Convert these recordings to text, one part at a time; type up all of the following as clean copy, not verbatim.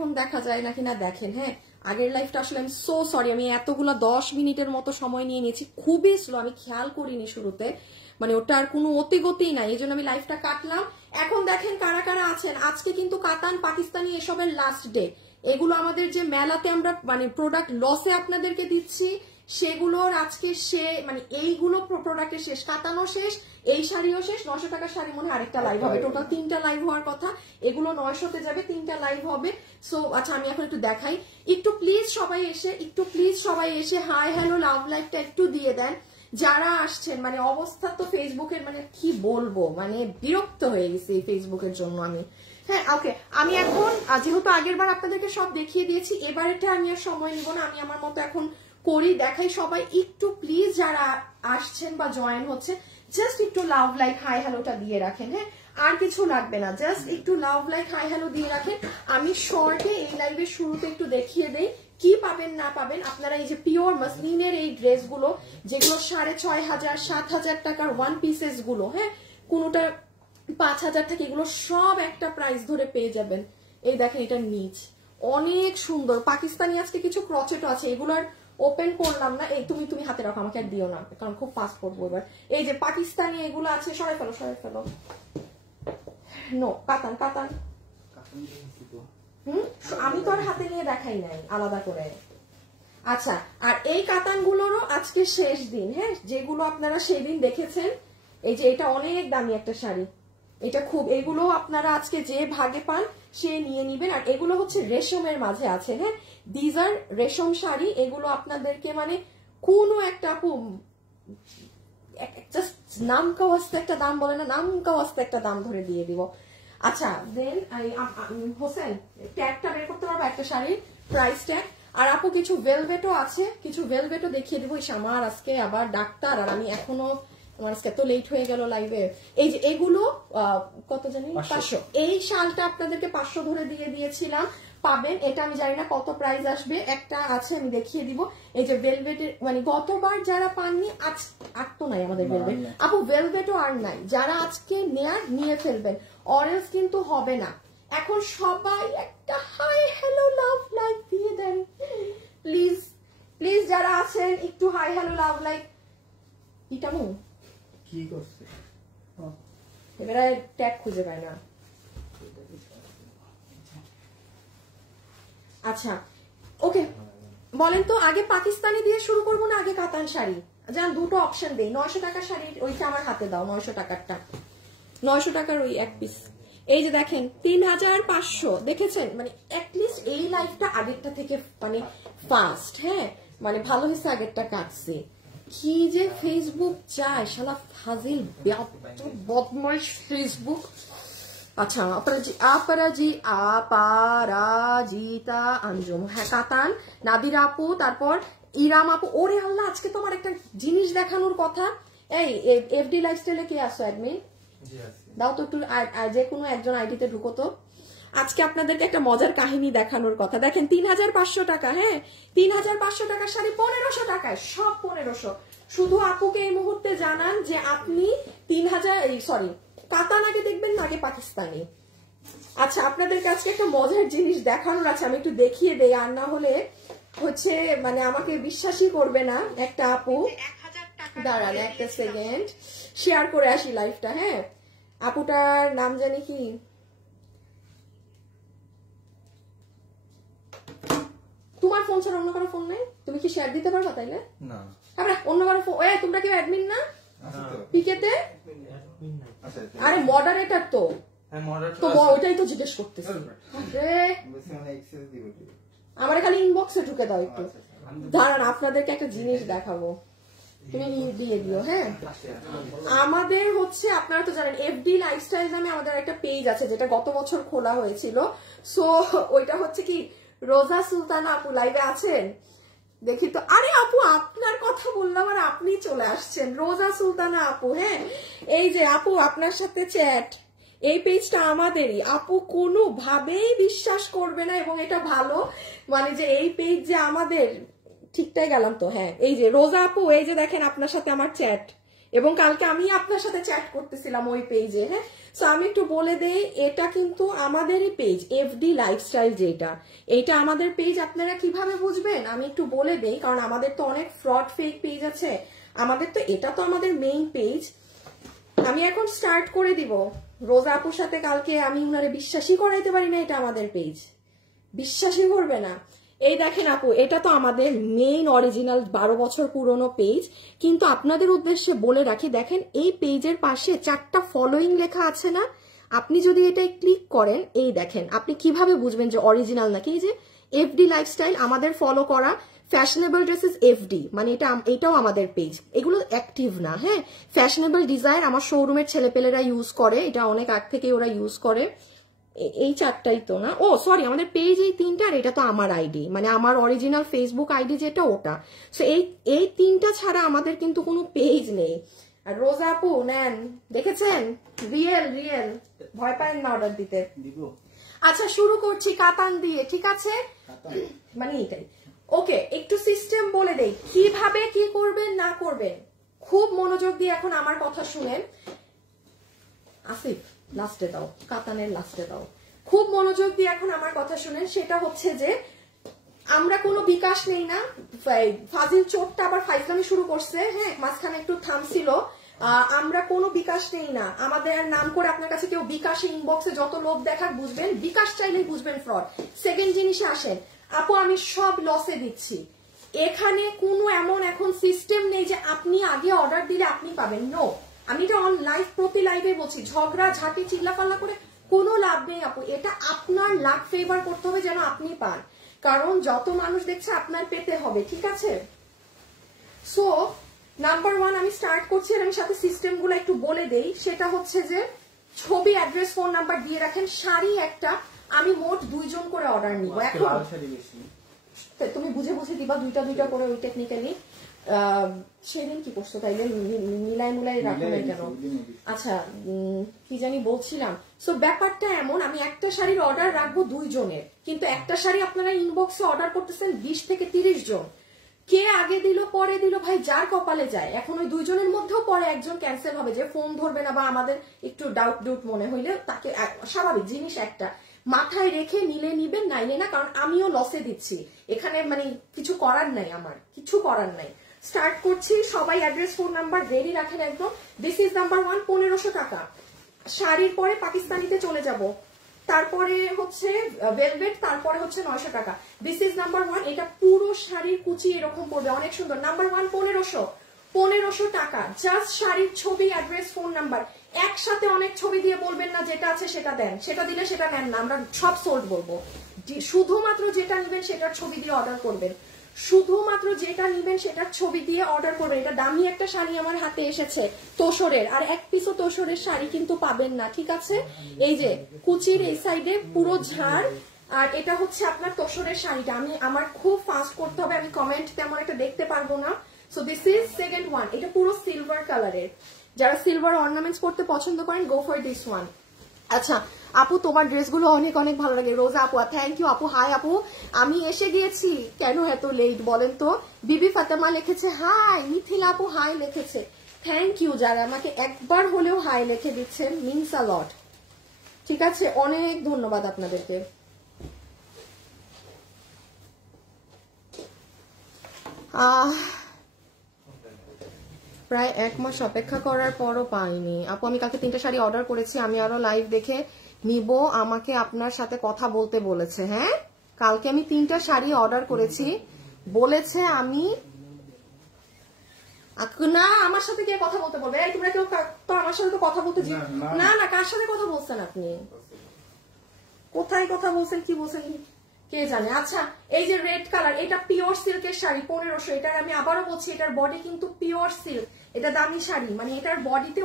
এখন দেখা যায় নাকি না দেখেন। হ্যাঁ, আগের লাইফটা আসলে আমি সো সরি, আমি এতগুলা 10 মিনিটের মতো সময় নিয়ে নিয়েছি, খুবই স্লো, আমি খেয়াল করিনি শুরুতে, মানে ওটার কোনো অতিগতি নাই, এই জন্য আমি লাইফটা কাটলাম। এখন দেখেন কারা কারা আছেন। আজকে কিন্তু কাতান পাকিস্তানি এসবের লাস্ট ডে। এগুলো আমাদের যে মেলাতে আমরা মানে প্রোডাক্ট লসে আপনাদেরকে দিচ্ছি সেগুলোর আজকে মানে এইগুলো প্রোডাক্টের শেষ, কাতানো শেষ, এই শাড়িও শেষ। 900 টাকার শাড়ি মনে হয় আরেকটা লাইভ হবে, টোটাল 3টা লাইভ হওয়ার কথা, এগুলো 900তে যাবে, 3টা লাইভ হবে। সো আচ্ছা আমি এখন একটু দেখাই, একটু প্লিজ সবাই এসে হাই হ্যালো লাভ লাইভটা একটু দিয়ে দেন যারা আসছেন। মানে অবস্থা তো ফেসবুকের মানে কি বলবো, মানে বিরক্ত হয়ে গেছি এই ফেসবুকের জন্য আমি। হ্যাঁ ওকে, আমি এখন যেহেতু আগের বার আপনাদেরকে সব দেখিয়ে দিয়েছি, এবারেটা আমি আর সময় নিব না, আমি আমার মতো এখন করি, দেখাই। সবাই একটু প্লিজ যারা আসছেন বা জয়েন হচ্ছে জাস্ট একটু লাভ লাইক হাই হ্যালোটা দিয়ে রাখেন। হ্যাঁ, আর কিছু লাগবে না, জাস্ট একটু লাভ লাইক হাই হ্যালো দিয়ে রাখেন। আমি শর্টে এই লাইভের শুরুতে একটু দেখিয়ে দেই কি পাবেন না পাবেন আপনারা। এই যে পিওর মাসলিনের এই ড্রেসগুলো যেগুলো 6500 7000 টাকার ওয়ান পিসেস গুলো, হ্যাঁ কোনোটা 5000 থেকে, এগুলো সব একটা প্রাইস ধরে পেয়ে যাবেন। এই দেখেন এটা নিচ অনেক সুন্দর পাকিস্তানি, আজকে কিছু ক্রচেটও আছে, এগুলোর ওপেন করলাম না। এই তুমি হাতে রাখো, আমাকে আর দিও না কারণ খুব ফাস্ট করবো এবার। এই যে পাকিস্তানি এগুলো আছে, সরাই ফেলো। নো কাতান আমি তো আর হাতে নিয়ে দেখাই নাই আলাদা করে। আচ্ছা, আর এই কাতানগুলোরও আজকে শেষ দিন। হ্যাঁ, যেগুলো আপনারা সেই দিন দেখেছেন, এই যে এটা অনেক দামি একটা শাড়ি, এটা খুব, এগুলো আপনারা আজকে যে ভাগে পান সে নিয়ে নিবেন। আর এগুলো হচ্ছে রেশমের মাঝে আছে। হ্যাঁ, দিজ আর রেশম শাড়ি, এগুলো আপনাদেরকে মানে কোনো একটা জাস্ট নাম কা ওয়াস্তে একটা দাম বলে না, নাম কা ওয়াস্তে একটা দাম ধরে দিয়ে দিব। আচ্ছা দেন হোসেন ট্যাগটা বের করতে পারবো একটা শাড়ির প্রাইস ট্যাগ। আর আপু কিছু ভেলভেটও আছে, কিছু ভেলভেটও দেখিয়ে দিব। আমার আজকে আবার ডাক্তার, আর আমি এখনো আমার আজকে তো লেট হয়ে গেল লাইভে। এই যে এগুলো কত জানি 500, এই শালটা আপনাদেরকে 500 ধরে দিয়ে দিয়েছিলাম, পাবেন। এটা আমি জানি না কত প্রাইস আসবে, একটা আছে আমি দেখিয়ে দিব। এই যে ভেলভেটের মানে গতবার যারা পাননি আজ আর তো নাই আমাদের ভেলভেট আপু, ভেলভেটও আর নাই, যারা আজকে নেয়ার নিয়ে ফেলবেন, অরেঞ্জ কিন্তু হবে না। এখন সবাই একটা হাই হ্যালো লাভ লাইক দিয়ে দেন প্লিজ যারা আছেন একটু হাই হ্যালো লাভ লাইক। ইটামু কি করছে এবারে ট্যাগ খুঁজে পায় না। আচ্ছা ওকে, বলেন তো আগে পাকিস্তানি দিয়ে শুরু করবো না আগে কাতান শাড়ি? যেন দুটো অপশন দেই। 900 টাকার শাড়ি ওইটা আমার হাতে দাও, 900 টাকারটা, 900 টাকার ওই এক পিস। এই যে দেখেন 3500 দেখেছেন, মানে অ্যাটলিস্ট এই লাইফটা আগেরটা থেকে মানে ফাস্ট। হ্যাঁ, মানে ভালো হয়েছে আগেরটা কাটছে। কি যে ফেসবুক চায় শালা ফাজিল বদমাইশ ফেসবুক। আচ্ছা আপারাজিতা আঞ্জুম, হ্যাঁ কাতান, নাদিরা আপু, তারপর ইরাম আপু। ওরে আল্লাহ, আজকে তোমার একটা জিনিস দেখানোর কথা। এই এফডি লাইফস্টাইলে কে আসো অ্যাডমিন দাও তো একটু, যে কোনো একজন আইডিতে ঢুকো তো। আজকে আপনাদেরকে একটা মজার কাহিনী দেখানোর কথা। দেখেন 3500 টাকা, হ্যাঁ 3500 টাকার শাড়ি 1500 টাকায়, সব 1500। শুধু আপুকে এই মুহূর্তে জানান যে আপনি 3000 কাতান আগে দেখবেন না আগে পাকিস্তানি। আচ্ছা আপনাদের কাছে একটা মজার জিনিস দেখানোর আছে, আমি একটু দেখিয়ে দেই, আর না হলে হচ্ছে মানে আমাকে বিশ্বাসই করবে না। একটা আপু দাঁড়ান একটা সেকেন্ড, শেয়ার করে আসি লাইভটা। হ্যাঁ, আপুটার নাম জানি কি, তোমার ফোন ছাড়া অন্য কারো ফোন নাই? তুমি কি শেয়ার দিতে পারবা তাইলে? না অন্য কারো ফোন। তোমরা কি অ্যাডমিন না পিকেতে? আরে মডারেটর তো, তো ওইটাই তো জিজ্ঞেস করতেছি। আমার খালি ইনবক্সে ঢুকে দাও একটু। দাঁড়ান আপনাদেরকে একটা জিনিস দেখাবো, তুমি দিয়ে দিও। হ্যাঁ, আমাদের হচ্ছে আপনারা তো জানেন এফডি লাইফস্টাইল নামে আমাদের একটা পেজ আছে যেটা গত বছর খোলা হয়েছিল। সো ওইটা হচ্ছে কি, রোজা সুলতানা আপু লাইভে আছেন দেখি তো। আরে আপু আপনার কথা বললাম আর আপনি চলে আসছেন, রোজা সুলতানা আপু। হ্যাঁ, এই যে আপু আপনার সাথে চ্যাট, এই পেজটা আমাদেরই। আপু কোনো ভাবেই বিশ্বাস করবে না, এবং এটা ভালো মানে যে এই পেজ যে আমাদের, ঠিকটাই গেলাম তো। হ্যাঁ, এই যে রোজা আপু, এই যে দেখেন আপনার সাথে আমার চ্যাট, এবং কালকে আমি আপনার সাথে চ্যাট করতেছিলাম ওই পেজে। হ্যাঁ, সো আমি একটু বলে দেই, এটা কিন্তু আমাদেরই পেজ, এফডি লাইফস্টাইল যেটা, এটা আমাদের পেজ। আপনারা কিভাবে বুঝবেন আমি একটু বলে দেই, কারণ আমাদের তো অনেক ফ্রড ফেক পেজ আছে। আমাদের তো এটা তো আমাদের মেইন পেজ। আমি এখন স্টার্ট করে দিব। রোজা আপুর সাথে কালকে আমি উনারে বিশ্বাসই করাইতে পারি না এটা আমাদের পেজ, বিশ্বাসই করবে না। এই দেখেন আপু, এটা তো আমাদের মেইন অরিজিনাল 12 বছর পুরনো পেজ। কিন্তু আপনাদের উদ্দেশ্যে বলে রাখি, দেখেন এই পেজের পাশে 4টা ফলোইং লেখা আছে না, আপনি যদি এটাই ক্লিক করেন, এই দেখেন আপনি কিভাবে বুঝবেন যে অরিজিনাল নাকি। এই যে এফডি লাইফস্টাইল আমাদের ফলো করা, ফ্যাশনেবল ড্রেসেস এফডি, মানে এটাও আমাদের পেজ। এগুলো অ্যাক্টিভ না, হ্যাঁ। ফ্যাশনেবল ডিজাইন আমার শোরুমের ছেলেপেলেরা ইউজ করে, এটা অনেক আগ থেকে ওরা ইউজ করে। এই 4টাই তো না, ও সরি, আমাদের পেজ এই 3টা, আর এটা তো আমার আইডি, মানে আমার অরিজিনাল ফেসবুক আইডি যেটা ওটা। সো এই 3টা ছাড়া আমাদের কিন্তু কোনো পেজ নেই। আর রোজা আপু নেন, দেখেছেন, রিয়েল রিয়েল, ভয় পায় না অর্ডার দিতে। আচ্ছা শুরু করছি কাতান দিয়ে, ঠিক আছে, মানে এটাই। ওকে, একটু সিস্টেম বলে দেই কিভাবে কি করবেন না করবেন, খুব মনোযোগ দিয়ে এখন আমার কথা শুনেন। আসিফ লাস্টে দাও, কাতানের লাস্টে দাও, খুব মনোযোগ দিয়ে এখন আমার কথা শুনেন। সেটা হচ্ছে যে আমরা কোনো বিকাশ নেই না, ফাজিল চোটটা আবার ফাইজলামি শুরু করছে, হ্যাঁ, মাঝখানে একটু থামছিল। আমরা কোনো বিকাশ নেই না, আমাদের নাম করে আপনার কাছে কেউ বিকাশে ইনবক্সে যত লোভ দেখার বুঝবেন, বিকাশ চাইলেই বুঝবেন ফ্রড। সেকেন্ড জিনিসে আসেন, আপু আমি সব লসে দিচ্ছি, এখানে কোনো এমন এখন সিস্টেম নেই যে আপনি আগে অর্ডার দিলে আপনি পাবেন, নো। আমি এটা অন লাইভ, প্রতি লাইভে বলছি, ঝগড়া ঝাঁটি চিল্লাপাল্লা করে কোনো লাভ নেই আপু। এটা আপনার লাক ফেভার করতে হবে যেন আপনি পান, কারণ যত মানুষ দেখছে আপনার পেতে হবে, ঠিক আছে। সো নাম্বার 1 আমি স্টার্ট করছি, আর আমি সাথে সিস্টেম গুলো একটু বলে দেই। সেটা হচ্ছে যে ছবি, অ্যাড্রেস, ফোন নাম্বার দিয়ে রাখেন। শাড়ি একটা, আমি মোট 2 জন করে অর্ডার নিব। এখন তুমি বুঝে বুঝে দিবা, দুইটা দুইটা করে, ওই টেকনিক্যালি। সেদিন কি করছো তাইলে, মিলাই মুলাই রাখো না কেন? আচ্ছা কি জানি বলছিলাম। সো ব্যাপারটা এমন, আমি একটা শাড়ির অর্ডার রাখবো 2 জনের, কিন্তু একটা শাড়ি আপনারা ইনবক্সে অর্ডার করতেছেন 20 থেকে 30 জন। কে আগে দিল পরে দিল ভাই, যার কপালে যায়। এখন ওই 2 জনের মধ্যেও পরে একজন ক্যান্সেল হবে, যে ফোন ধরবে না বা আমাদের একটু ডাউট মনে হইলে তাকে, স্বাভাবিক জিনিস একটা মাথায় রেখে নিলে নিবেন, নাইলে না, কারণ আমিও লসে দিচ্ছি এখানে, মানে কিছু করার নাই, আমার কিছু করার নাই। স্টার্ট করছি, সবাই অ্যাড্রেস ফোন নাম্বার রেডি রাখেন একদম। দিস ইজ নাম্বার 1, 1500 টাকা। শাড়ির পরে পাকিস্তানিতে চলে যাব, তারপরে হচ্ছে ভেলভেট, তারপরে হচ্ছে 900 টাকা। দিস ইজ নাম্বার 1, এটা পুরো শাড়ির কুচি এরকম পড়বে, অনেক সুন্দর। নাম্বার 1 1500 টাকা, জাস্ট শাড়ির ছবি, অ্যাড্রেস, ফোন নাম্বার। একসাথে অনেক ছবি দিয়ে বলবেন না যেটা আছে সেটা দেন, সেটা দিলে সেটা নেন না, আমরা সব সোল্ড বলবো। শুধুমাত্র যেটা নিবেন সেটার ছবি দিয়ে অর্ডার করবেন, শুধুমাত্র যেটা নিবেন সেটার ছবি দিয়ে অর্ডার করবেন। এটা দামি একটা শাড়ি আমার হাতে এসেছে তোসরের, আর এক পিসও তোসরের শাড়ি কিন্তু পাবেন না, ঠিক আছে। এই যে কুচির এই সাইডে পুরো ঝাড়, আর এটা হচ্ছে আপনার তোসরের শাড়িটা। আমার খুব ফাস্ট করতে হবে, আমি কমেন্ট তেমন একটা দেখতে পারবো না। সো দিস ইজ সেকেন্ড 1, এটা পুরো সিলভার কালারের। যারা সিলভার অর্নামেন্টস পড়তে পছন্দ করেন, গো ফর দিস 1। আচ্ছা আপু তোমার ড্রেসগুলো অনেক অনেক ভালো লাগে। রোজা আপু, থ্যাংক ইউ আপু। হাই আপু, আমি এসে গিয়েছি, কেন এত লেট বলেন তো? বিবি ফাতেমা লিখেছে হাই, মিথিলা আপু হাই লিখেছে, থ্যাংক ইউ। যারা আমাকে একবার হলেও হাই লিখে দিচ্ছেন, মিনস আ লট, ঠিক আছে, অনেক ধন্যবাদ আপনাদেরকে। প্রায় 1 মাস অপেক্ষা করার পরও পাইনি আপু। আমি কালকে 3টা শাড়ি অর্ডার করেছি, আমি আরো লাইভ দেখে নিব, আমাকে আপনার সাথে কথা বলতে বলেছে। হ্যাঁ কালকে আমি 3টা শাড়ি অর্ডার করেছি, বলেছে আমি, না আমার সাথে কে কথা বলতে বলবে? এই তোমরা কেউ তো আমার সাথে তো কথা বলতে, না না, কার সাথে কথা বলছেন আপনি? কোথায় কথা বলছেন, কি বলছেন কে জানে। আচ্ছা এই যে রেড কালার, এটা পিওর সিল্কের শাড়ি, 1500। এটার আমি আবারও বলছি, এটার বডি কিন্তু পিওর সিল্ক, এটা দামি শাড়ি, মানে এটার বডিতে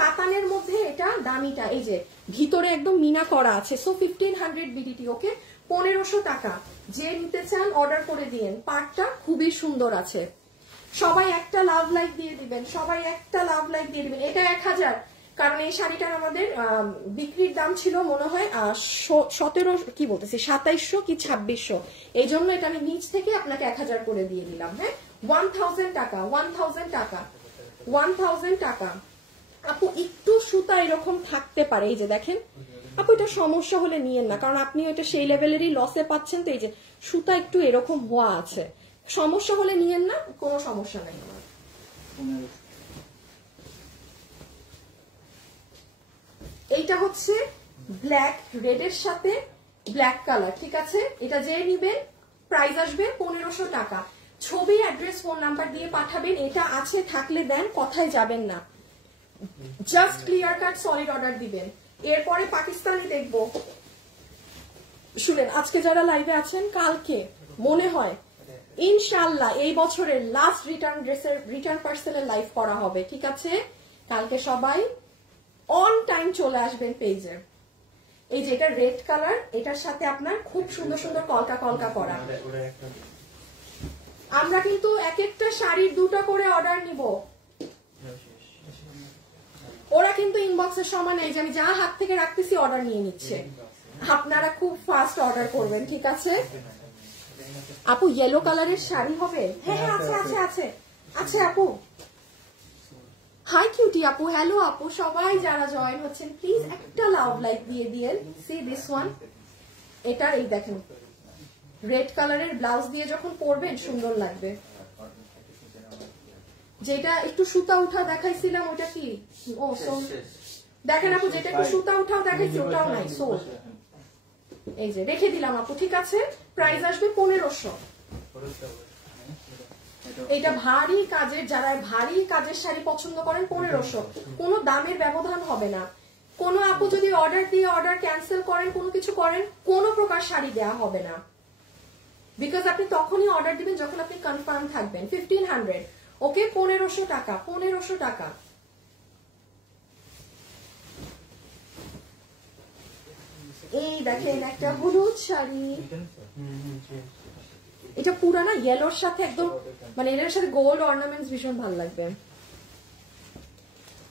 কাতানের মধ্যে এটা দামিটা, এই যে ভিতরে একদম মিনা করা আছে। সো 1500 বিডিটি, ওকে, 1500 টাকা। যে নিতে চান অর্ডার করে দিয়েন, পার্টটা খুবই সুন্দর আছে। সবাই একটা লাভ লাইক দিয়ে দিবেন, সবাই একটা লাভ লাইক দিয়ে দিবেন। এটা 1000, কারণ এই শাড়িটার আমাদের বিক্রির দাম ছিল মনে হয় 17, কি বলতেছি 2700 কি 2600, এই জন্য এটা আমি নিচ থেকে আপনাকে 1000 করে দিয়ে দিলাম। হ্যাঁ 1000 টাকা, 1000 টাকা, 1000 টাকা। আপু একটু সুতা এরকম থাকতে পারে, এই যে দেখেন আপু, এটা সমস্যা হলে নিয়েন না, কারণ আপনি ওইটা সেই লেভেলেরই লসে পাচ্ছেন। তো এই যে সুতা একটু এরকম হওয়া আছে, সমস্যা হলে নিয়েন না, কোনো সমস্যা নাই আমার। এইটা হচ্ছে ব্ল্যাক রেডের সাথে ব্ল্যাক কালার, ঠিক আছে? এটা যে নিবেন প্রাইস আসবে 1500 টাকা। ছবি, অ্যাড্রেস, ফোন নাম্বার দিয়ে পাঠাবেন। এটা আছে, থাকলে দেন, কথায় যাবেন না, just clear cut solid order দিবেন। এরপরে পাকিস্তানি দেখবো। শুনেন, আজকে যারা লাইভে আছেন, কালকে মনে হয় ইনশাআল্লাহ এই বছরের লাস্ট রিটার্ন পার্সেলের লাইভ করা হবে, ঠিক আছে? কালকে সবাই অন টাইম চলে আসবেন পেজে। এই যে এটা রেড কালার, এটার সাথে আপনার খুব সুন্দর সুন্দর কলকা কলকা করা। আমরা কিন্তু এক একটা শাড়ির 2টা করে অর্ডার নিব। ওরা কিন্তু ইনবক্সের সময় নেই যে আমি যা হাত থেকে রাখতেছি অর্ডার নিয়ে নিচ্ছে। আপনারা খুব ফাস্ট অর্ডার করবেন, ঠিক আছে? আপু ইয়েলো কালারের শাড়ি হবে? হ্যাঁ আছে আছে আছে আছে আপু। হাই কিউটি আপু, হ্যালো আপু, সবাই যারা জয়েন হচ্ছেন প্লিজ একটা লাভ লাইক দিয়ে দিয়েন। সি দিস ওয়ান, এটা এই দেখেন রেড কালারের ব্লাউজ দিয়ে যখন পরবেন সুন্দর লাগবে। যেটা একটু সুতা উঠা দেখাইছিলাম ওটা কি? ও সোল, দেখেন আপু, যেটা একটু সুতা উঠাও দেখাইছি ওটাও নাই, সোল। এই যে রেখে দিলাম আপু, ঠিক আছে? প্রাইস আসবে 1500। এটা ভারী কাজের, যারা ভারী কাজের শাড়ি পছন্দ করেন 1500, কোনো দামের ব্যবধান হবে না। কোনো আপু যদি অর্ডার দিয়ে অর্ডার ক্যান্সেল করেন, কোনো কিছু করেন, কোনো প্রকার শাড়ি দেয়া হবে না, বিকজ আপনি তখনই অর্ডার দিবেন যখন আপনি কনফার্ম থাকবেন। 1500, ওকে? 1500 টাকা, 1500 টাকা। এই দেখেন একটা হলুদ শাড়ি, এটা পুরানা ইয়েলোর সাথে একদম, মানে এটার সাথে গোল্ড অর্নামেন্টস ভীষণ ভালো লাগবে।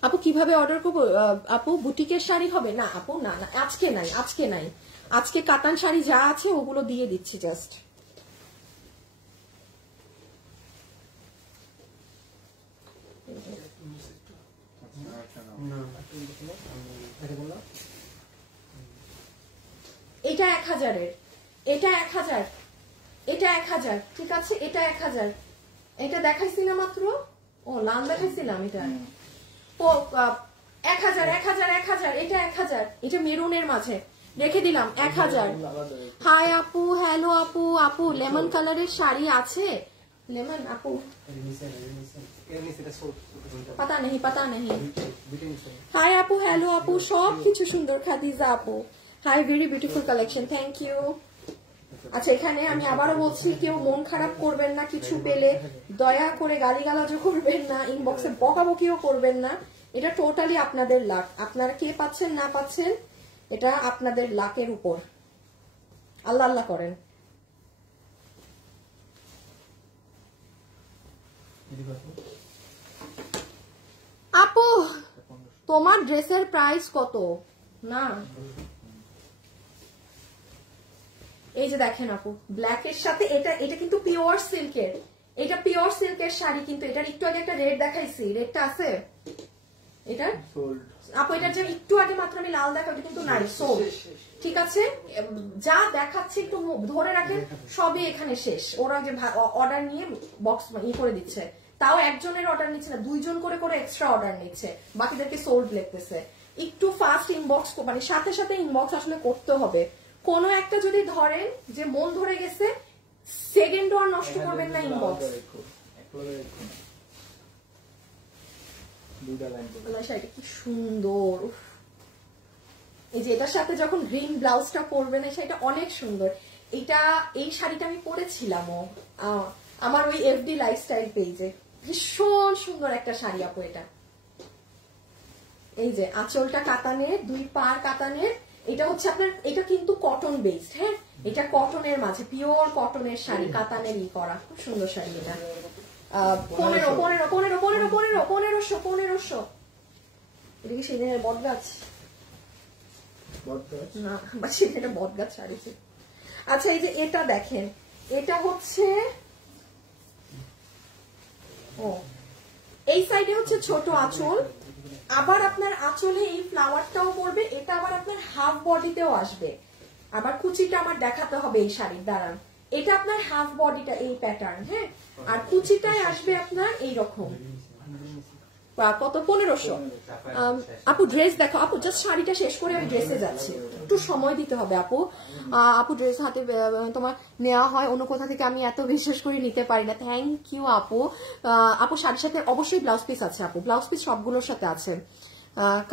আপু কিভাবে অর্ডার করবো? আপু বুটিকের শাড়ি হবে? না আপু, না না, আজকে নাই, আজকে নাই, আজকে কাতান শাড়ি যা আছে ওগুলো দিয়ে দিচ্ছি জাস্ট। এটা 1000-এর, এটা 1000, এটা 1000, ঠিক আছে? এটা 1000, এটা দেখাইছি না মাত্র? ও লাল দেখাইছিলাম, এটা ও 1000, 1000, 1000, এটা 1000, এটা মেরুনের মাঝে রেখে দিলাম 1000। হাই আপু, হ্যালো আপু। আপু লেমন কালারের শাড়ি আছে? লেমন আপু পাতা নেই, পাতা নেই। হাই আপু, হ্যালো আপু, সব কিছু সুন্দর। খাদিজা আপু, hi, very beautiful collection, thank you. আচ্ছা, এখানে আমি আবারও বলছি, কেউ মন খারাপ করবেন না, কিছু পেলে দয়া করে গালিগালাজও করবেন না, ইনবক্সে বকাবকিও করবেন না। এটা টোটালি আপনাদের লাক, আপনারা কে পাচ্ছেন না পাচ্ছেন এটা আপনাদের লাকের উপর, আল্লাহ আল্লাহ করেন। আপু তোমার ড্রেসের প্রাইস কত? না এই যে দেখেন আপু, ব্ল্যাক এর সাথে এটা, এটা কিন্তু পিওর সিল্কের, এটা পিওর সিল্কের শাড়ি, কিন্তু এটার একটু আগে একটা রেড দেখাইছি, রেডটা আছে এটা আপু, এটার যে একটু আগে মাত্র আমি লাল দেখাবো কিন্তু নাই, সোল, ঠিক আছে? যা দেখাচ্ছে একটু ধরে রাখেন, সবই এখানে শেষ। ওরা যে অর্ডার নিয়ে বক্স ই করে দিচ্ছে, তাও একজনের অর্ডার নিচ্ছে না, 2 জন করে করে এক্সট্রা অর্ডার নিচ্ছে, বাকিদেরকে সোল্ড লিখতেছে। একটু ফাস্ট ইনবক্স, মানে সাথে সাথে ইনবক্স আসলে করতে হবে। কোনো একটা যদি ধরেন যে মন ধরে গেছে, সেকেন্ড আর নষ্ট করবেন না ইনবক্স। শাড়িটা কি সুন্দর, এই যে এটার সাথে যখন গ্রিন ব্লাউজটা পরবেন, এই শাড়িটা অনেক সুন্দর। এটা, এই শাড়িটা আমি পরেছিলাম আমার ওই এফডি লাইফস্টাইল পেজে, ভীষণ সুন্দর একটা শাড়ি আপু এটা। এই যে আঁচলটা কাতানের, 2 পার কাতানের, এটা হচ্ছে আপনার, এটা কিন্তু কটন বেসড, হ্যাঁ, এটা কটনের মাঝে, পিওর কটনের শাড়ি, কাতানের ই করা, খুব সুন্দর শাড়ি এটা। 1500। এটা কি সেই দিনের বট গাছ? না, বা সেটা বট গাছ শাড়ি। আচ্ছা, এই যে এটা দেখেন, এটা হচ্ছে, ও এই সাইডে হচ্ছে ছোট আঁচল, আবার আপনার আঁচলে এই ফ্লাওয়ারটাও পড়বে, এটা আবার আপনার হাফ বডিতেও আসবে। আবার কুচিটা আমার দেখাতে হবে এই শাড়ির, দাঁড়ান। এটা আপনার হাফ বডিটা এই প্যাটার্ন, হ্যাঁ, আর কুচিটাই আসবে আপনার এইরকম। কত? 1500। আপু ড্রেস দেখো আপু, জাস্ট শাড়িটা শেষ করে আমি ড্রেসে যাচ্ছি, একটু সময় দিতে হবে আপু। আপু ড্রেস হাতে তোমার নেওয়া হয় অন্য কোথা থেকে, আমি এত বিশ্বাস করে নিতে পারি না। থ্যাংক ইউ আপু। আপু শাড়ির সাথে অবশ্যই ব্লাউজ পিস আছে আপু, ব্লাউজ পিস সবগুলোর সাথে আছে।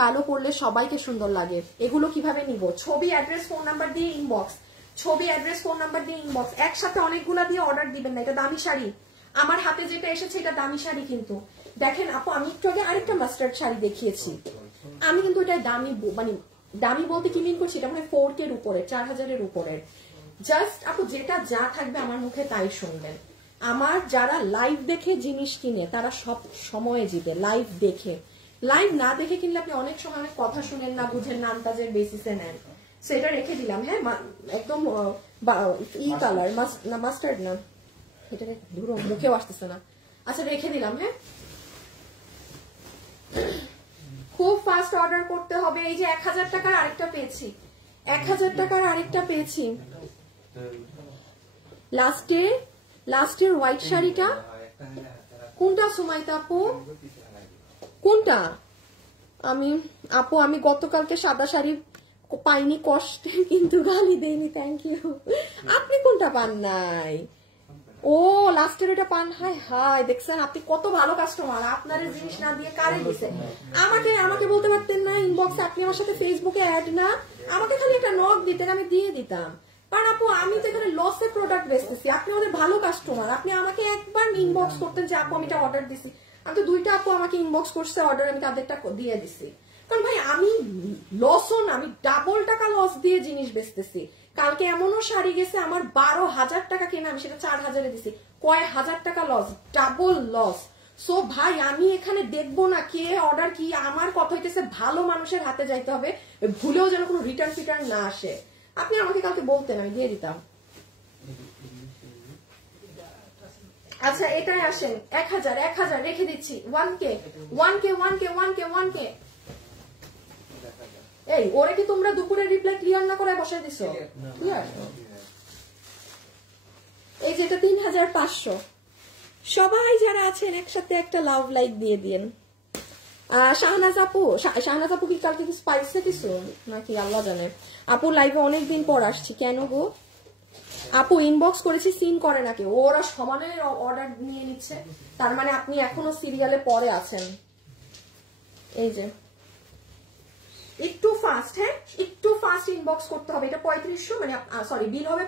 কালো পরলে সবাইকে সুন্দর লাগে। এগুলো কিভাবে নিব? ছবি, অ্যাড্রেস, ফোন নাম্বার দিয়ে ইনবক্স, ছবি, অ্যাড্রেস, ফোন নাম্বার দিয়ে ইনবক্স। একসাথে অনেকগুলা দিয়ে অর্ডার দিবেন না, এটা দামি শাড়ি। আমার হাতে যেটা এসেছে এটা দামি শাড়ি কিন্তু। দেখেন আপু, আমি একটু আগে আরেকটা মাস্টার্ড শাড়ি দেখিয়েছি, আমি কিন্তু এটা দামি, মানে দামি বলতে কি মিন করছি, এটা মানে 4K এর উপরে, 4000-এর উপরের। জাস্ট আপু যেটা যা থাকবে আমার মুখে তাই শুনবেন। আমার যারা লাইভ দেখে জিনিস কিনে তারা সব সময় জিতে, লাইভ দেখে। লাইভ না দেখে কিনলে আপনি অনেক সময় অনেক কথা শুনেন না, বুঝেন না, আন্দাজের বেসিসে নেন। সেটা রেখে দিলাম, হ্যাঁ, একদম ই কালার, মাস্টার্ড না, এটাকে ধরো মুখেও আসতেছে না। আচ্ছা রেখে দিলাম, হ্যাঁ। খুব ফাস্ট অর্ডার করতে হবে। এই যে 1000 টাকার আরেকটা পেয়েছি, 1000 টাকার আরেকটা পেয়েছি। লাস্টের হোয়াইট শাড়িটা কোনটা সুমাইতা আপু? কোনটা? আমি গতকালকে সাদা শাড়ি পাইনি, কষ্টে কিন্তু গালি দেয়নি। Thank you. আপনি কোনটা পান নাই? ও লাস্টের এটা পান? হাই হাই, দেখছেন আপনি কত ভালো কাস্টমার। আপনার জিনিস না দিয়ে কারে দিছে? আমাকে বলতে পারতেন না ইনবক্সে, আপনি আমার সাথে ফেসবুকে অ্যাড না, আমাকে খালি একটা নক দিতেন, আমি দিয়ে দিতাম। কারণ আপু আমি তো এখানে লসে প্রোডাক্ট বেচতেছি, আপনি আমাদের ভালো কাস্টমার। আপনি আমাকে একবার ইনবক্স করতেন যে আপু আমি এটা অর্ডার দিছি। আমি তো 2টা আপু আমাকে ইনবক্স করছে অর্ডার, আমি তাদেরটা দিয়ে দিছি। কারণ ভাই আমি লসও না, আমি ডাবল টাকা লস দিয়ে জিনিস বেচতেছি। কালকে এমনও শাড়ি গেছে আমার 12,000 টাকা কেনা, আমি সেটা 4000-এ দিছি, কয় হাজার টাকা লস, ডাবল লস। সো ভাই আমি এখানে দেখবো না কে অর্ডার কি, আমার কথা হইতেছে ভালো মানুষের হাতে যাইতে হবে, ভুলেও যেন কোনো রিটার্ন ফিটার্ন না আসে। আপনি আমাকে কালকে বলতেন, আমি দিয়ে দিতাম। আচ্ছা এটাই আসেন, 1000 রেখে দিচ্ছি, 1K। এই ওরে কি তোমরা দুপুরে রিপ্লাই ক্লিয়ার না করে বসাই দিছো? ক্লিয়ার। এই যেটা 3500। সবাই যারা আছেন একসাথে একটা লাভ লাইক দিয়ে দিন। শাহনাজ আপু কি কালকে কি স্পাইসে কিছু নাকি আল্লাহ জানে। আপু লাইভে অনেকদিন পর আসছি, কেন গো? আপু ইনবক্স করেছি, সিন করে নাকি? ওরা সমানে অর্ডার নিয়ে নিচ্ছে, তার মানে আপনি এখনো সিরিয়ালে পরে আছেন। এই যে একটু ফাস্ট, হ্যাঁ একটু ফাস্ট ইনবক্স করতে হবে। এটা 3500, মানে সরি বিল হবে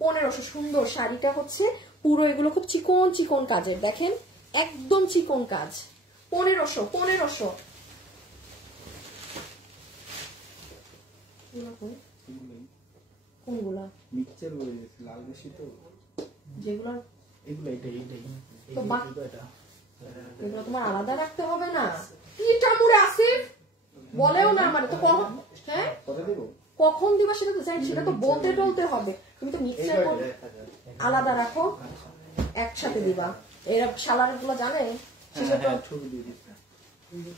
1500। সুন্দর শাড়িটা হচ্ছে পুরো এগুলো খুব চিকন চিকন কাজের, দেখেন একদম চিকন কাজ। 1500। কোনগুলা? মিক্সচার হয়ে গেছে, লাল বেশি তো, যেগুলো এগুলো এটাই তো এগুলো তোমার আলাদা রাখতে হবে না। কিটা মুড়ে আসিফ বলেও না আমার তো, হ্যাঁ কখন দিবা সেটা তো জানি, সেটা তো বলতে টলতে হবে। তুমি তো মিক্সচার আলাদা রাখো, একসাথে দিবা। এরা শালার গুলো জানে,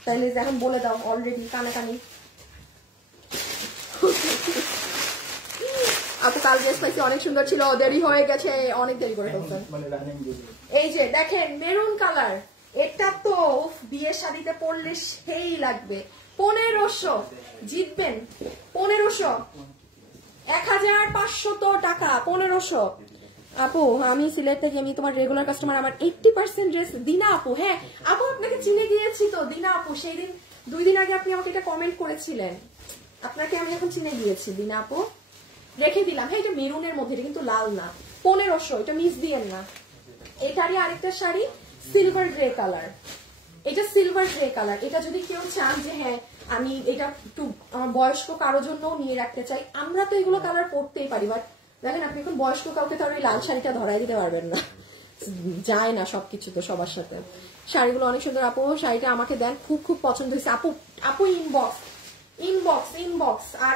তাইলে এখন বলে দাও অলরেডি কানাকানি। আপু কাল ড্রেস পাইছি, অনেক সুন্দর ছিল, দেরি হয়ে গেছে, অনেক দেরি করে ফেলছেন। এই যে দেখেন মেরুন কালার, এটা তো বিয়ের শাড়িতে পরলে সেই লাগবে। 1500 জিতবেন, 1500, 1500 টাকা, 1500। আপু আমি সিলেট থেকে, আমি তোমার রেগুলার কাস্টমার, আমার 80% ড্রেস। দিনা আপু, হ্যাঁ আপু আপনাকে চিনে গিয়েছি তো, দিনা আপু সেই দিন 2 দিন আগে আপনি আমাকে এটা কমেন্ট করেছিলেন, আপনাকে আমি এখন চিনে গিয়েছি। দিনা আপু রেখে দিলাম, হ্যাঁ এটা মেরুনের মধ্যে, এটা কিন্তু লাল না। 1500, এটা মিস দিয়েন না। এটারই আরেকটা শাড়ি সিলভার গ্রে কালার, এটা সিলভার গ্রে কালার। এটা যদি কেউ চান যে হ্যাঁ আমি এটা একটু আমার বয়স্ক কারোর জন্য নিয়ে রাখতে চাই, আমরা তো এগুলো কালার পরতেই পারি, বাট দেখেন আপনি এখন বয়স্ক কাউকে তো আর ওই লাল শাড়িটা ধরাই দিতে পারবেন না, যায় না সবকিছু তো সবার সাথে। শাড়িগুলো অনেক সুন্দর আপু, শাড়িটা আমাকে দেন, খুব খুব পছন্দ হয়েছে আপু। আপু ইনবক্স আর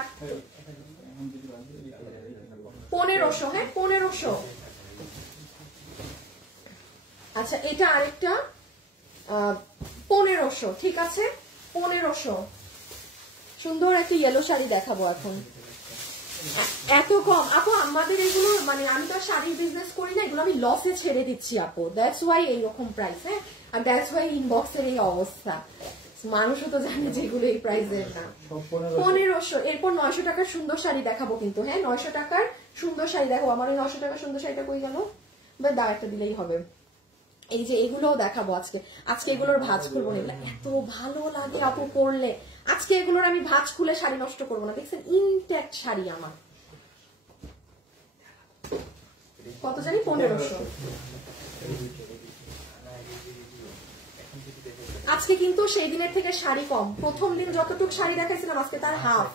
1500, হ্যাঁ 1500। আচ্ছা এটা আরেকটা 1500, ঠিক আছে 1500। সুন্দর একটা ইয়েলো শাড়ি দেখাবো এখন। এত কম আপু, আমাদের এগুলো মানে আমি তো শাড়ির বিজনেস করি না, এগুলো আমি লসে ছেড়ে দিচ্ছি আপু, দ্যাটস ওয়াই এইরকম প্রাইস। হ্যাঁ, আর দ্যাটস ওয়াই ইনবক্সের এই অবস্থা। মানুষও তো জানে যে এগুলো এই প্রাইসের না। 1500। এরপর 900 টাকার সুন্দর শাড়ি দেখাবো কিন্তু। হ্যাঁ, 900 টাকার সুন্দর শাড়ি দেখাবো। আমার ওই 900 টাকার সুন্দর শাড়িটা কই গেল? দাঁড়াটা দিলেই হবে। এই যে এগুলোও দেখাবো আজকে। আজকে এগুলোর ভাঁজ খুলবো না, এত ভালো লাগে আপু পরলে। আজকে এগুলোর আমি ভাঁজ খুলে শাড়ি নষ্ট করবো না। দেখছেন ইনট্যাক্ট শাড়ি আমার, কত জানি 1500। আজকে কিন্তু সেই দিনের থেকে শাড়ি কম। প্রথম দিন যতটুকু শাড়ি দেখাইছিলাম আজকে তার হাফ।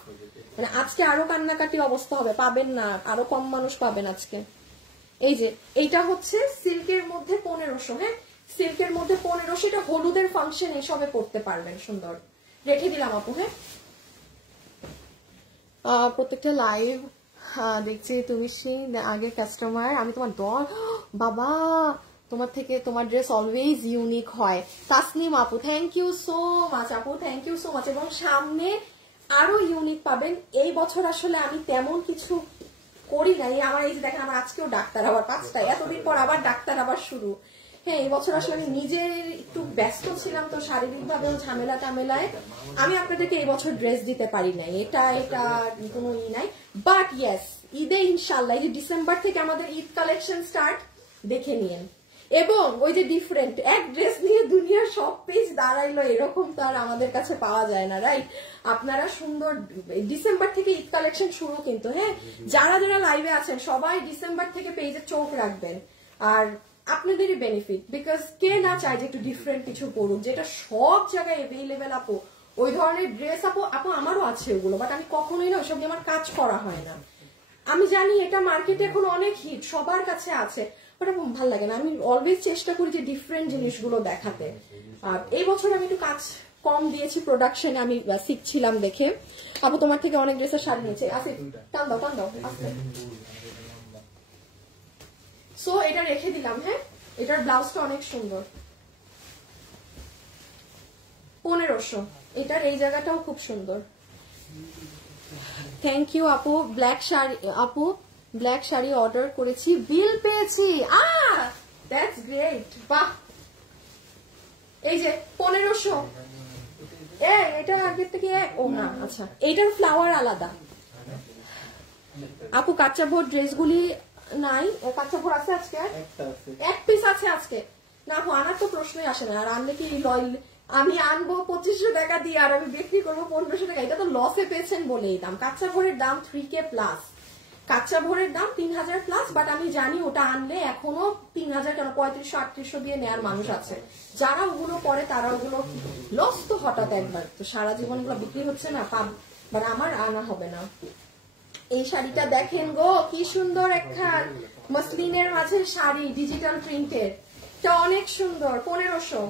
মানে আজকে আরো কান্নাকাটি অবস্থা হবে, পাবেন না, আরো কম মানুষ পাবেন আজকে। এই যে এইটা হচ্ছে সিল্কের মধ্যে 1500। হ্যাঁ, সিল্কের মধ্যে 1500। এটা হলুদের ফাংশন এসবে পড়তে পারবেন। সুন্দর রেখে দিলাম আপু। হ্যাঁ, প্রত্যেকটা লাইভ দেখছি তুমি সেই আগে কাস্টমার। আমি তোমার বাবা, তোমার থেকে তোমার ড্রেস অলওয়েজ ইউনিক হয়। তাসনিম আপু, থ্যাংক ইউ সো মাচ আপু, থ্যাংক ইউ সো মাচ। এবং সামনে আরো ইউনিক পাবেন। এই বছর আসলে আমি তেমন কিছু করি নাই। আমার এই যে দেখেন, আমার আজকেও ডাক্তার আবার 5টায়, এতদিন পর আবার ডাক্তার আবার শুরু। হ্যাঁ, এই বছর আসলে আমি নিজে একটু ব্যস্ত ছিলাম তো শারীরিক ভাবেও ঝামেলা টামেলায় আমি আপনাদেরকে এই বছর ড্রেস দিতে পারি নাই। এটা কোনো ই নাই। বাট ইয়েস, ঈদে ইনশাল্লাহ, এই যে ডিসেম্বর থেকে আমাদের ঈদ কালেকশন স্টার্ট, দেখে নিয়েন। এবং ওই যে ডিফারেন্ট এক ড্রেস নিয়ে দুনিয়ার সব পেজ দাঁড়াইলো, এরকম তো আর আমাদের কাছে পাওয়া যায় না, রাইট? আপনারা সুন্দর ডিসেম্বর থেকে ঈদ কালেকশন শুরু কিন্তু। হ্যাঁ, যারা যারা লাইভে আছেন সবাই ডিসেম্বর থেকে পেজে চোখ রাখবেন। আর আপনাদেরই বেনিফিট, বিকজ কে না চায় যে একটু ডিফারেন্ট কিছু পড়ুক, যেটা সব জায়গায় অ্যাভেলেবেল আপু। ওই ধরনের ড্রেস আপু আমারও আছে ওগুলো, বাট আমি কখনোই না ওইসব নিয়ে আমার কাজ করা হয় না। আমি জানি এটা মার্কেটে এখন অনেক হিট, সবার কাছে আছে, বাট আমার ভালো লাগে না। আমি অলওয়েজ চেষ্টা করি যে ডিফারেন্ট জিনিসগুলো দেখাতে। আর এই বছর আমি একটু কাজ কম দিয়েছি প্রোডাকশনে, আমি শিখছিলাম দেখে। আপু তোমার থেকে অনেক ড্রেসের শাড়ি নিয়েছে। আসিফ, টান দাও আস্তে। সো এটা রেখে দিলাম। হ্যাঁ, এটার ব্লাউজটা অনেক সুন্দর। 1500। এটার এই জায়গাটাও খুব সুন্দর। থ্যাংক ইউ আপু। ব্ল্যাক শাড়ি আপু, ব্ল্যাক শাড়ি অর্ডার করেছি, বিল পেয়েছি। দ্যাটস গ্রেট, বাহ। এই যে 1500। এটা আগের থেকে ও না, আচ্ছা এইটার ফ্লাওয়ার আলাদা। আপু কাঁচা ভোর ড্রেসগুলি নাই, কাঁচা ভোর আছে আজকে, এক পিস আছে আজকে না। আনার তো প্রশ্নই আসে না। আর আনলে কি আমি আনবো 2500 টাকা দিয়ে আর আমি বিক্রি করবো 1500 টাকা? এটা তো লসে পেয়েছেন বলেই দাম। কাঁচা ভোরের দাম 3K প্লাস, কাঁচা ভোরের দাম 3000 প্লাস। বাট আমি জানি ওটা আনলে এখনো 3000 কেন 3500-3800 দিয়ে নেওয়ার মানুষ আছে। যারা ওগুলো পরে তারা ওগুলো লস তো হঠাৎ একবার, তো সারা জীবন ওগুলো বিক্রি হচ্ছে না, বাট আমার আনা হবে না। এই শাড়িটা দেখেন গো, কি সুন্দর একখান মসলিনের মাঝে শাড়ি, ডিজিটাল প্রিন্টের, এটা অনেক সুন্দর। 1500।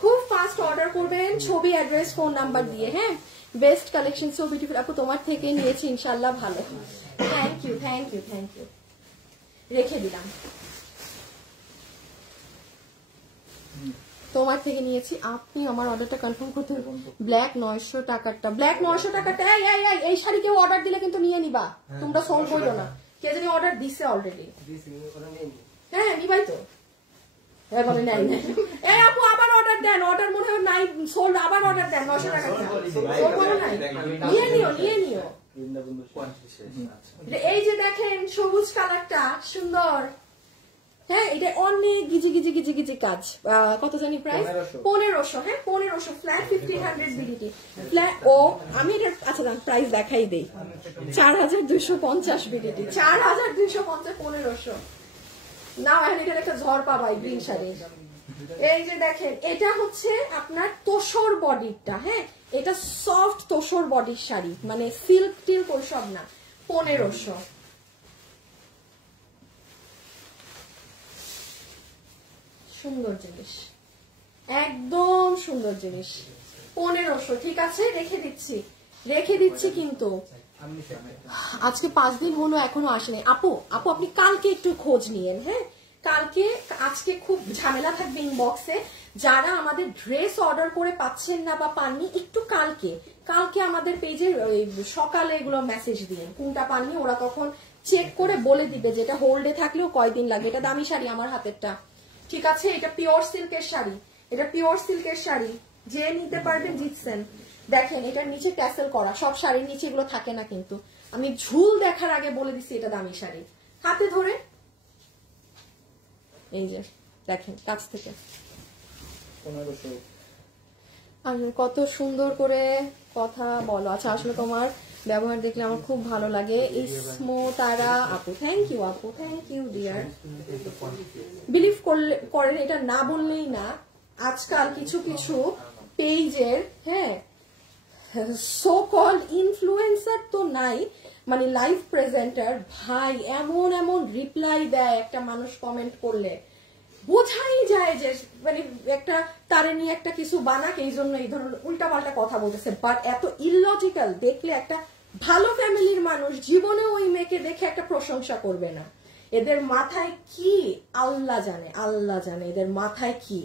খুব ফাস্ট অর্ডার করবেন, ছবি, অ্যাড্রেস, ফোন নাম্বার দিয়ে। হ্যাঁ, বেস্ট কালেকশন, সো বিউটিফুল আপু, তোমার থেকে নিয়েছি ইনশাল্লাহ ভালো। Thank you thank you thank you. রেখে দিলাম। তোমার থেকে নিয়েছি, আপনি আমার অর্ডারটা কনফার্ম করতে হবে। ব্ল্যাক 900 টাকারটা, ব্ল্যাক 900 টাকারটা। এই শাড়ি কেউ অর্ডার দিলে কিন্তু নিয়ে নিবা, তোমরা সলভ করো না। কে জানি অর্ডার দিছে অলরেডি। হ্যাঁ, নিবাই তো। বলে নাই নাই। এই আপু আবার অর্ডার দেন, অর্ডার মনে হয় নাই, সোল্ড, আবার অর্ডার দেন 900 টাকা। নিয়ে নিও। এই যে দেখেন সবুজ কালারটা সুন্দর। হ্যাঁ, এটা অনেক গিজি গিজি গিজি গিজি কাজ। কত জানি প্রাইস? 1500। হ্যাঁ, 1500 ফ্ল্যাট 1500 বিডিটি ফ্ল্যাট। ও আমি এটা আচ্ছা প্রাইস দেখাই দেই। 4250 বিডিটি, 4250, 1500 না। এখন এটার একটা ঝড় পাবাই গ্রিন শাড়ি। এই যে দেখেন, এটা হচ্ছে আপনার তোষর বডিটা। হ্যাঁ, এটা সফট তোষর বডির শাড়ি, মানে সিল্ক টিল্ক ওইসব না। 1500। সুন্দর জিনিস, একদম সুন্দর জিনিস। 1500। ঠিক আছে, রেখে দিচ্ছি কিন্তু আজকে 5 দিন হলো এখনো আসেনি। আপু আপনি কালকে একটু খোঁজ নিয়েন। হ্যাঁ, কালকে, আজকে খুব ঝামেলা থাকবে ইনবক্সে। যারা আমাদের ড্রেস অর্ডার করে পাচ্ছেন না বা পাননি, একটু কালকে আমাদের পেজে সকালে এগুলো মেসেজ দিয়ে কোনটা পাননি, ওরা তখন চেক করে বলে দিবে যেটা হোল্ডে থাকলেও কয়দিন লাগে। এটা দামি শাড়ি আমার হাতেরটা, ঠিক আছে? এটা পিওর সিল্কের শাড়ি, এটা পিওর সিল্কের শাড়ি, যে নিতে পারবেন জিতছেন। দেখেন এটার নিচে ট্যাসেল করা, সব শাড়ির নিচে এগুলো থাকে না, কিন্তু আমি ঝুল দেখার আগে বলে দিচ্ছি এটা দামি শাড়ি। হাতে ধরে এই যে দেখেন কাছ থেকে কত সুন্দর করে কথা বলো। আচ্ছা আসলে তোমার ব্যবহার দেখলে আমার খুব ভালো লাগে। ইসমো তারা আপু, থ্যাংক ইউ আপু, থ্যাংক ইউ ডিয়ার। বিলিভ করেন এটা না বললেই না, আজকাল কিছু কিছু পেজের, হ্যাঁ, সো কল্ড ইনফ্লুয়েন্সার তো নাই, মানে লাইভ প্রেজেন্টার, ভাই এমন এমন রিপ্লাই দেয় একটা মানুষ কমেন্ট করলে, বোঝাই যায় যে মানে একটা তারে নিয়ে একটা কিছু বানাক, এই জন্য এই ধরনের উল্টাপাল্টা কথা বলতেছে। বাট এত ইললজিক্যাল, দেখলে একটা ভালো ফ্যামিলির মানুষ জীবনে ওই মেয়েকে দেখে একটা প্রশংসা করবে না। এদের মাথায় কি আল্লাহ জানে, আল্লাহ জানে এদের মাথায় কি।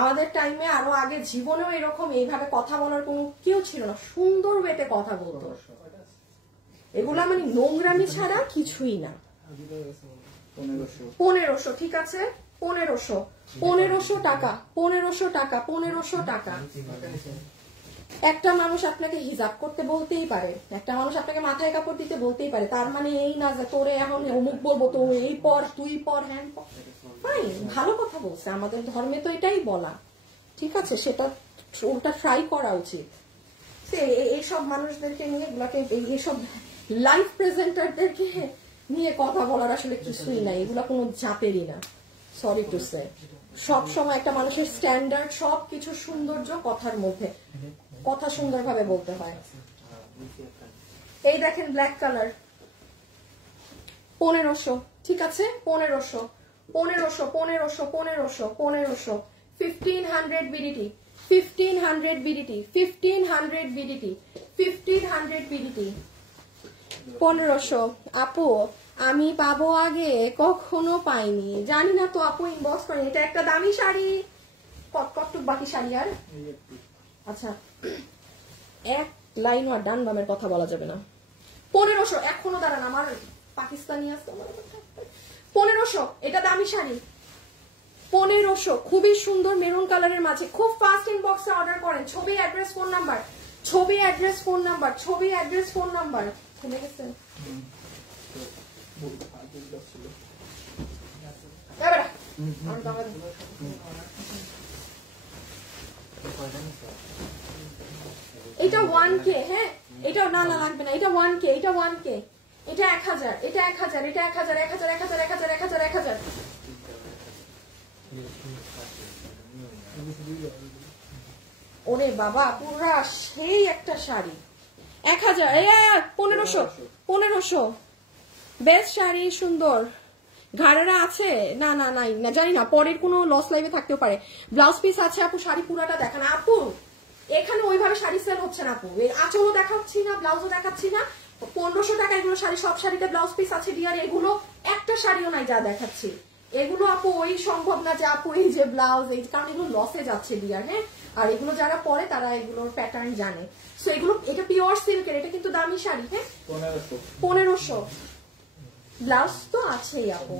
আমাদের টাইমে আরো আগে জীবনেও এরকম এইভাবে কথা বলার কোনো কেউ ছিল না, সুন্দর ওয়েতে কথা বলতো। এগুলা মানে নোংরামি ছাড়া কিছুই না। 1500, ঠিক আছে? 1500 টাকা, 1500 টাকা, 1500 টাকা। একটা মানুষ আপনাকে হিজাব করতে বলতেই পারে, একটা মানুষ আপনাকে মাথায় কাপড় দিতে বলতেই পারে, তার মানে এই না যে তোরে এখন অমুক বলবো, তো এই পর তুই পর, হ্যাঁ ভালো কথা বলছে, আমাদের ধর্মে তো এটাই বলা, ঠিক আছে? সেটা ওটা ট্রাই করা উচিত। এইসব মানুষদেরকে নিয়ে, এইসব লাইভ প্রেজেন্টারদেরকে নিয়ে কথা বলার আসলে কিছুই নাই, এগুলা কোনো জাতেরই না, সরি টু সে। সব সময় একটা মানুষের স্ট্যান্ডার্ড, সবকিছু সৌন্দর্য কথার মধ্যে, কথা সুন্দরভাবে বলতে হয়। এই দেখেন ব্ল্যাক কালার, 1500, ঠিক আছে? 1500, 1500, 1500, 1500, 1500, 1500 বিডিটি, 1500 বিডিটি, 1500 বিডিটি, 1500 বিডিটি, 1500। আপু আমি পাবো আগে, কখনো পাইনি, জানি না তো আপু, ইনবক্স করেন। এটা একটা দামি শাড়ি, কতটুক বাকি শাড়ি আর? আচ্ছা এক লাইন আর ডান বামের কথা বলা যাবে না। 1500, এখনো দাঁড়ান, আমার পাকিস্তানি আছে। 1500, এটা দামি শাড়ি, 1500, খুবই সুন্দর মেরুন কালারের মাঝে। খুব ফাস্ট ইনবক্সে অর্ডার করেন, ছবি অ্যাড্রেস ফোন নাম্বার, ছবি অ্যাড্রেস ফোন নাম্বার, ছবি অ্যাড্রেস ফোন নাম্বার। ভুলে গেছেন? এটা 1K, হ্যাঁ এটা না না লাগবে না, এটা 1K, এটা 1K, এটা 1000, এটা 1000, এটা 1000, 1000, 1000, 1000, 1000, 1000। ওরে বাবা, পুরা সেই একটা শাড়ি, 1000, 1500, 1500, বেস্ট শাড়ি, সুন্দর। ঘাড়েরা আছে? না না নাই না, জানি না, পরের কোনো লস লাইভে থাকতেও পারে। ব্লাউজ পিস আছে আপু, শাড়ি পুরাটা দেখান আপু। এখানে ওইভাবে শাড়ি সেল হচ্ছে না আপু, আঁচলও দেখাচ্ছি না, ব্লাউজও দেখাচ্ছি না। 1500 টাকা এগুলো শাড়ি, সব শাড়িতে ব্লাউজ পিস আছে ডিয়ার, এগুলো একটা শাড়িও নাই যা দেখাচ্ছি। এগুলো আপু ওই সম্ভব না যে আপু এই যে ব্লাউজ, এই কারণ এগুলো লসে যাচ্ছে ডিয়ার, হ্যাঁ। আর এগুলো যারা পরে তারা এগুলোর প্যাটার্ন জানে। সো এগুলো, এটা পিওর সিল্কের, এটা কিন্তু দামি শাড়ি, হ্যাঁ। 1500, ব্লাউজ তো আছেই আপু।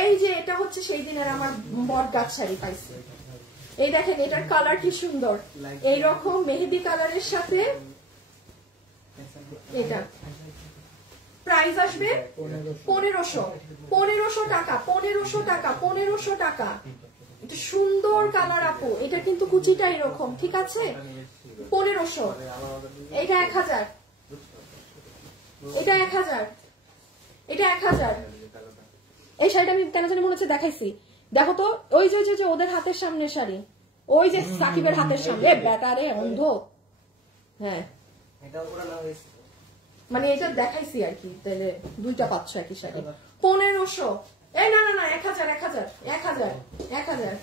এই যে এটা হচ্ছে সেই দিনের আমার বট গাছ শাড়ি পাইছে, এই দেখেন এটার কালার কি সুন্দর, এইরকম মেহেদি কালারের সাথে। এটা প্রাইস আসবে 1500, 1500 টাকা, 1500 টাকা, 1500 টাকা। এটা সুন্দর কালার আপু, এটা কিন্তু কুচিটা এরকম, ঠিক আছে? 1500, এটা 1000, এটা 1000, এটা 1000। এই শাড়িটা আমি কেন জানি মনে হচ্ছে দেখাইছি, দেখো তো, ওই যে ওদের হাতের সামনে শাড়ি, ওই যে সাকিবের হাতের সামনে, বেটারে অন্ধ, হ্যাঁ মানে এটা দেখাইছি আর কি, তাহলে দুইটা পাচ্ছ একই শাড়ি। 1500, এই না না না, 1000, 1000, 1000, 1000।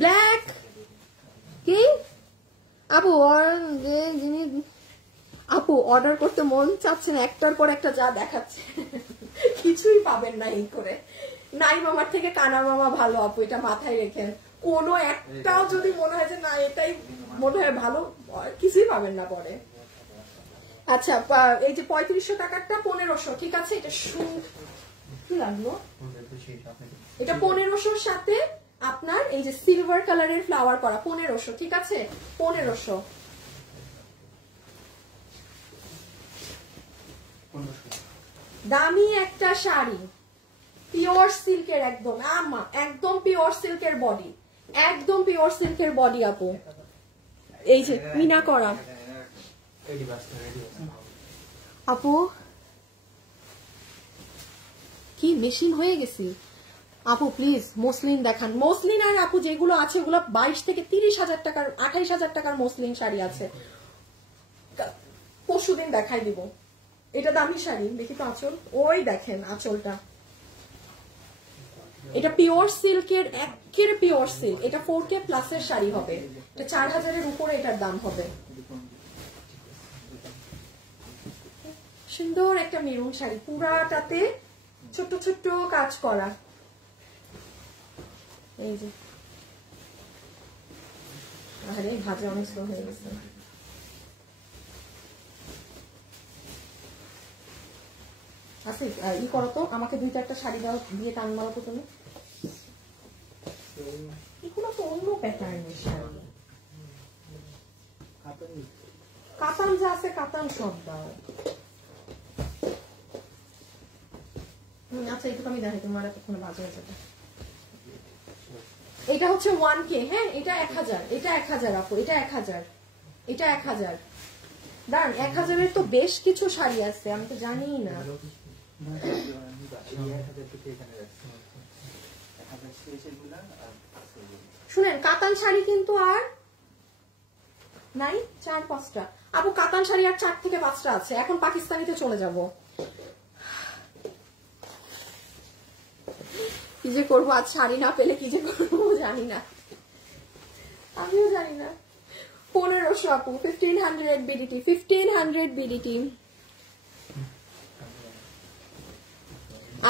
ব্ল্যাক কি আপু, আপু অর্ডার করতে মন চাচ্ছে না, একটার পর একটা যা দেখাচ্ছে। কিছুই পাবেন না এই করে। নাই মামার থেকে কানা মামা ভালো আপু, এটা মাথায় রেখেন। কোনো একটাও যদি মনে হয় যে না এটাই মনে হয় ভালো, কিছুই পাবেন না পরে। আচ্ছা এই যে 3500 টাকারটা 1500, ঠিক আছে? এটা কি লাগলো, এটা 1500 সাথে আপনার এই যে সিলভার কালারের ফ্লাওয়ার করা 1500, ঠিক আছে? 1500 দামি একটা শাড়ি, পিওর সিল্কের, একদম আমা একদম পিওর সিল্কের বডি, একদম পিওর সিল্কের বডি আপু। এই যে মিনা করা আপু, কি মেশিন হয়ে গেছি আপু। প্লিজ মসলিন দেখান, মসলিন। আর আপু যেগুলো আছে ওগুলো 22 থেকে 30,000 টাকার, 28,000 টাকার মসলিন শাড়ি আছে, পরশুদিন দেখাই দিব। এটা দামি শাড়ি, দেখি তো আঁচল, ওই দেখেন আঁচলটা, এটা পিওর সিল্কের, একের পিওর সিল্ক। এটা 4K প্লাসের শাড়ি হবে, এটা 4000-এর উপরে এটার দাম হবে। সুন্দর একটা মেরুন শাড়ি, পুরাটাতে ছোট্ট ছোট্ট কাজ করা। এই যে আরে ভাজা অনেক স্লো হয়ে গেছে। আচ্ছা ই করো তো, আমাকে 2-4টা শাড়ি দাও, দিয়ে টান মারো তো তুমি। এগুলো তো অন্য প্যাটার্নের শাড়ি, কাতান যা আছে কাতান সব দাও। আচ্ছা এইটুকু আমি দেখাই, তোমার এতক্ষণে বাজে হয়ে যাবে। এটা হচ্ছে 1K, হ্যাঁ এটা 1000, এটা 1000 আপু, এটা 1000, এটা 1000। দাঁড়ান, 1000-এর তো বেশ কিছু শাড়ি আছে, আমি তো জানি না। শুনেন, কাতান শাড়ি কিন্তু আর নাই 4-5টা আপু, কাতান শাড়ি আর 4 থেকে 5টা আছে। এখন পাকিস্তানিতে চলে যাব, কি যে করবো আজ, শাড়ি না পেলে কি যে করবো জানি না, আমিও জানি না। 1500 আপু, 1500 BDT, 1500 BDT।